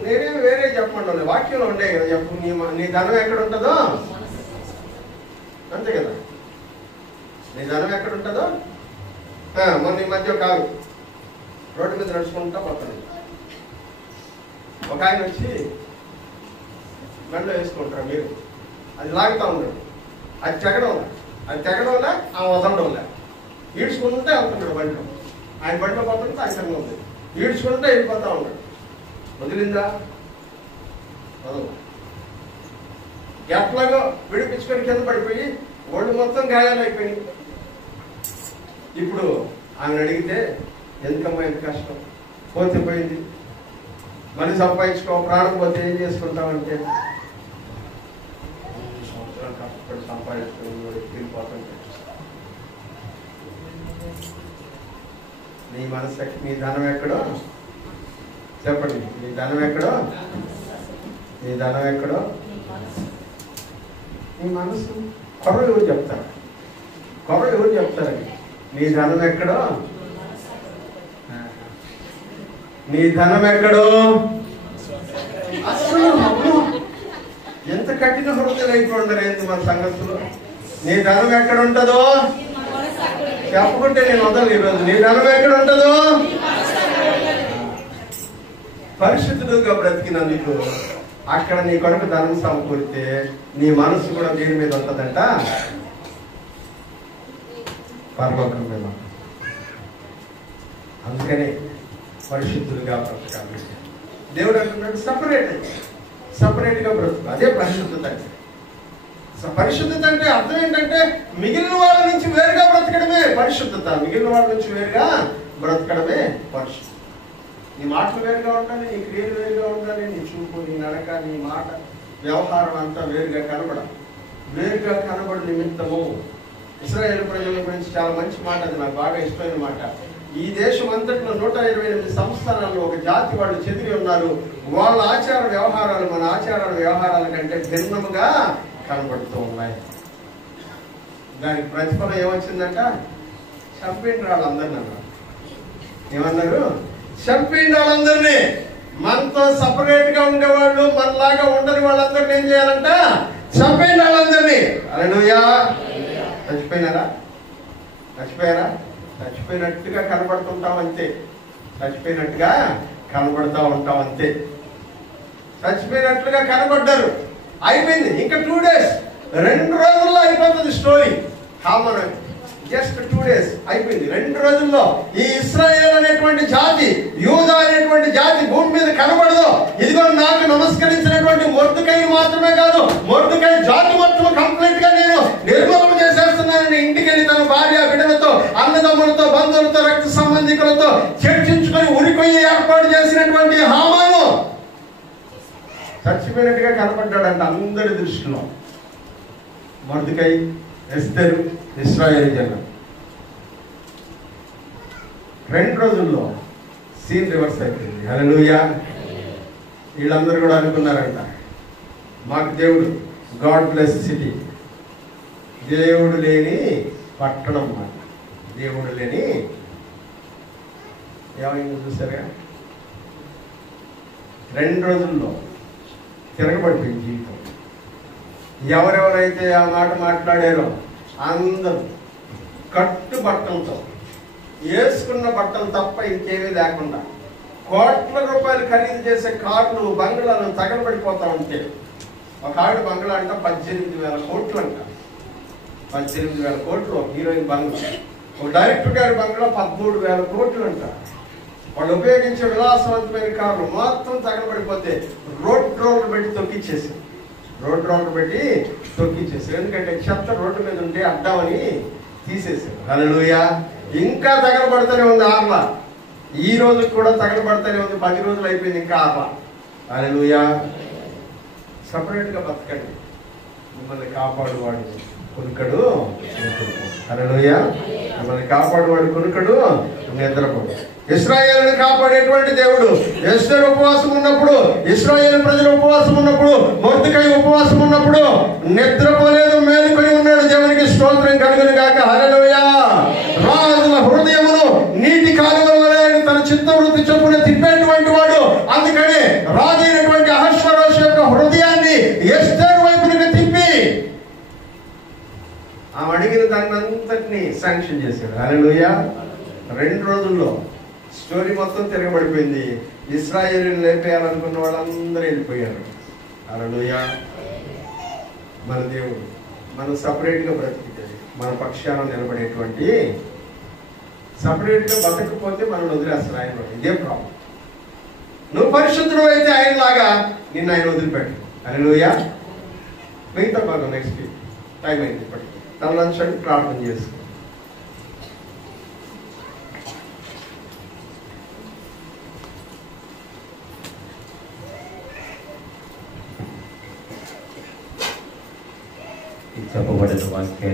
నేనేమి వేరే చెప్పండి, వాక్యంలో ఉండే కదా. చెప్పు, నీ ధనం ఎక్కడ ఉంటుందో అంతే కదా. నీ ధనం ఎక్కడ ఉంటుందో. మొన్న ఈ మధ్య కాదు, రోడ్డు మీద నడుచుకుంటా పోతాను, ఒక ఆయన వచ్చి బండిలో వేసుకుంటారు, మీరు అది లాగుతూ ఉన్నాడు. అది తెగడంలా ఆ వదలడంలా ఈడ్చుకుంటే వెళ్తున్నాడు బండిలో. ఆయన బండిలో పోతుంటే ఆయన సంగం ఉంది, ఈడ్చుకుంటే వెళ్ళిపోతా ఉన్నాడు. వదిలిందా? వదల. ఎట్లాగో విడిపించుకొని కింద పడిపోయి ఒళ్ళు మొత్తం గాయాలు అయిపోయింది. ఇప్పుడు ఆమెను అడిగితే ఎందుకమ్మా ఎంత కష్టం, పోతే పోయింది, మళ్ళీ సంపాదించుకో, ప్రాణం పోతే ఏం చేసుకుంటామంటే సంవత్సరాలు కష్టపడి సంపాదించుకుని తిరిగిపోతుంటే నీ మనసు, నీ ధనం ఎక్కడో చెప్పండి. నీ ధనం ఎక్కడో, నీ ధనం ఎక్కడో నీ మనసు. కొరలు ఎవరు చెప్తారు? కొరలు ఎవరు చెప్తారండి? నీ ధనం ఎక్కడో, నీ ధనం ఎక్కడో. అసలు ఎంత కఠిన హృదయం అయిపోండరు ఏంటి మన సంగతులు. నీ ధనం ఎక్కడ ఉంటుందో చెప్పకుంటే నేను వదలు. ఈరోజు నీ ధనం ఎక్కడ ఉంటుందో. పరిశుద్ధుడుగా బ్రతికినందుకు అక్కడ నీ కొరకు ధనం సమకూరితే నీ మనసు కూడా దేని మీద ఉంటుందంట? పరలోకం మీద. అందుకనే పరిశుద్ధులుగా బ్రతకాలి. దేవుడు అంటున్నాడు సపరేట్ గా బ్రతుకు. అదే పరిశుద్ధత. పరిశుద్ధత అంటే అర్థం ఏంటంటే మిగిలిన వాళ్ళ నుంచి వేరుగా బ్రతకడమే పరిశుద్ధత. మిగిలిన వాళ్ళ నుంచి వేరుగా బ్రతకడమే పరిశుద్ధత. నీ మాటలు వేరుగా ఉండాలి, నీ క్రియలు వేరుగా ఉండాలి, నీ చూపు, నీ నడక, నీ మాట, వ్యవహారం అంతా వేరుగా కనబడు నిమిత్తము. ఇశ్రాయేలు ప్రజల గురించి చాలా మంచి మాట, అది నాకు బాగా ఇష్టమైన మాట. ఈ దేశం అంతట్లో 128 సంస్థానాల్లో ఒక జాతి వాళ్ళు చెదిరి ఉన్నారు. వాళ్ళ ఆచార వ్యవహారాలు మన ఆచార వ్యవహారాల కంటే భిన్నముగా కనబడుతూ ఉన్నాయి. దానికి ప్రతిఫలం ఏమొచ్చిందంట? చంపిండ్రు వాళ్ళందరినీ అన్నారు. ఏమన్నారు? చంపిండు వాళ్ళందరినీ. మనతో సపరేట్ గా ఉండేవాళ్ళు, మనలాగా ఉండని వాళ్ళందరినీ ఏం చేయాలంట? చంపిండు వాళ్ళందరినీ. హల్లెలూయా. చచ్చిపోయినారా? చచ్చిపోయినట్టుగా కనబడుతుంటాం అంతే. చచ్చిపోయినట్టుగా కనబడుతూ ఉంటాం అంతే. చచ్చిపోయినట్లుగా కనబడ్డారు. అయిపోయింది. ఇంకా 2 days, 2 రోజుల్లో అయిపోతుంది స్టోరీ. హామన్ జస్ట్ 2 days అయిపోయింది. 2 రోజుల్లో ఈ ఇశ్రాయేల్ అనేటువంటి జాతి, యూదా అనేటువంటి జాతి భూమి మీద కనబడదు. ఇదిగో నాకు నమస్కరించినటువంటి మొర్దెకై మాత్రమే కాదు, మొర్దెకై జాతి మొత్తం కంప్లీట్ గా నేను నిర్మూలన చేసేస్తున్నానని ఇంటికి వెళ్ళి తన భార్య బిడ్డలతో, అన్నదమ్ములతో, బంధువులతో, రక్త సంబంధికులతో చర్చించుకొని ఉరికొయ్యి ఏర్పాటు చేసినటువంటి హామాను చచ్చిపోయినట్టుగా కనపడ్డాడంట అందరి దృష్టిలో. మొర్దెకై, ఎస్తేరు, ఇశ్రాయేలు జనం 2 రోజుల్లో సీన్ రివర్స్ అయిపోయింది. హల్లెలూయా. వీళ్ళందరూ కూడా అనుకున్నారంట, మాకు దేవుడు, గాడ్ బ్లెస్ సిటీ, దేవుడు లేని పట్టణం, మాట దేవుడు లేని. ఏమైంది చూసారా? 2 రోజుల్లో తిరగబడిపోయింది జీవితం. ఎవరెవరైతే ఆ మాట మాట్లాడారో అందరూ కట్టు బట్టలతో, వేసుకున్న బట్టలు తప్ప ఇంకేమీ లేకుండా, కోట్ల రూపాయలు ఖరీదు చేసే కార్లు, బంగ్లాలు తగలబడిపోతా ఉంటే, ఒక ఆవిడ బంగ్లా అంట 18,000 కోట్లు అంట. 18,000 కోట్లు ఒక హీరోయిన్ బంగ్లా. ఒక డైరెక్టర్ గారి బంగ్లా 13,000 కోట్లు అంట. వాళ్ళు ఉపయోగించే విలాసవంతమైన కార్లు మొత్తం తగలబడిపోతే రోడ్ రోలర్ పెట్టి తొక్కిచ్చేసారు. ఎందుకంటే చెత్త రోడ్డు మీద ఉంటే అడ్డామని తీసేసారు. హల్లెలూయా. ఇంకా తగలబడుతూనే ఉంది ఆర్ల. ఈ రోజు కూడా తగలబడుతూనే ఉంది. 10 రోజులు అయిపోయింది ఇంకా ఆర్ల. హల్లెలూయా. సపరేట్ గా బతకండి, మిమ్మల్ని కాపాడువాడు కొనుకడు. హల్లెలూయా. మిమ్మల్ని కాపాడువాడు కొనుకడు, నిద్రపోడు. ఇశ్రాయేలును కాపాడేటువంటి దేవుడు. ఎస్తేరు ఉపవాసం ఉన్నప్పుడు, ఇశ్రాయేలు ప్రజలు ఉపవాసం ఉన్నప్పుడు, మొర్దెకై ఉపవాసం ఉన్నప్పుడు నిద్రపోలేదు, మేలుకొని ఉన్నాడు. దేవునికి స్తోత్రం కలుగును గాక. హల్లెలూయా. రాజుల హృదయమును నీటి కాలువల వలె తన చిత్తవృత్తి చొప్పున తిప్పేటువంటి వాడు. అందుకని రాజు అయినటువంటి అహష్వేరోషు యొక్క హృదయాన్ని ఎస్తేరు వైపునికి తిప్పి ఆమె అడిగిన దాన్ని అంతటినీ శాంక్షన్ చేశాడు. హల్లెలూయా. 2 రోజుల్లో స్టోరీ మొత్తం తిరగబడిపోయింది. ఇశ్రాయేలుని లేపేయాలనుకున్న వాళ్ళందరూ వెళ్ళిపోయారు. హల్లెలూయా. మన దేవుడు మనం సపరేట్గా బ్రతికితే మన పక్షాన నిలబడేటువంటి, సపరేట్గా బతకపోతే మనం వదిలేస్తారు ఆయన. ఇదే ప్రాబ్లం. నువ్వు పరిశుద్ధుడు అయితే ఆయనలాగా నిన్ను ఆయన వదిలిపెట్టు. హల్లెలూయా. మిగతా భాగం నెక్స్ట్ వీక్. టైం అయింది ఇప్పటికి. తనలంచండి, ప్రార్థన చేసుకో. చెప్పబడిన వాక్యాన్ని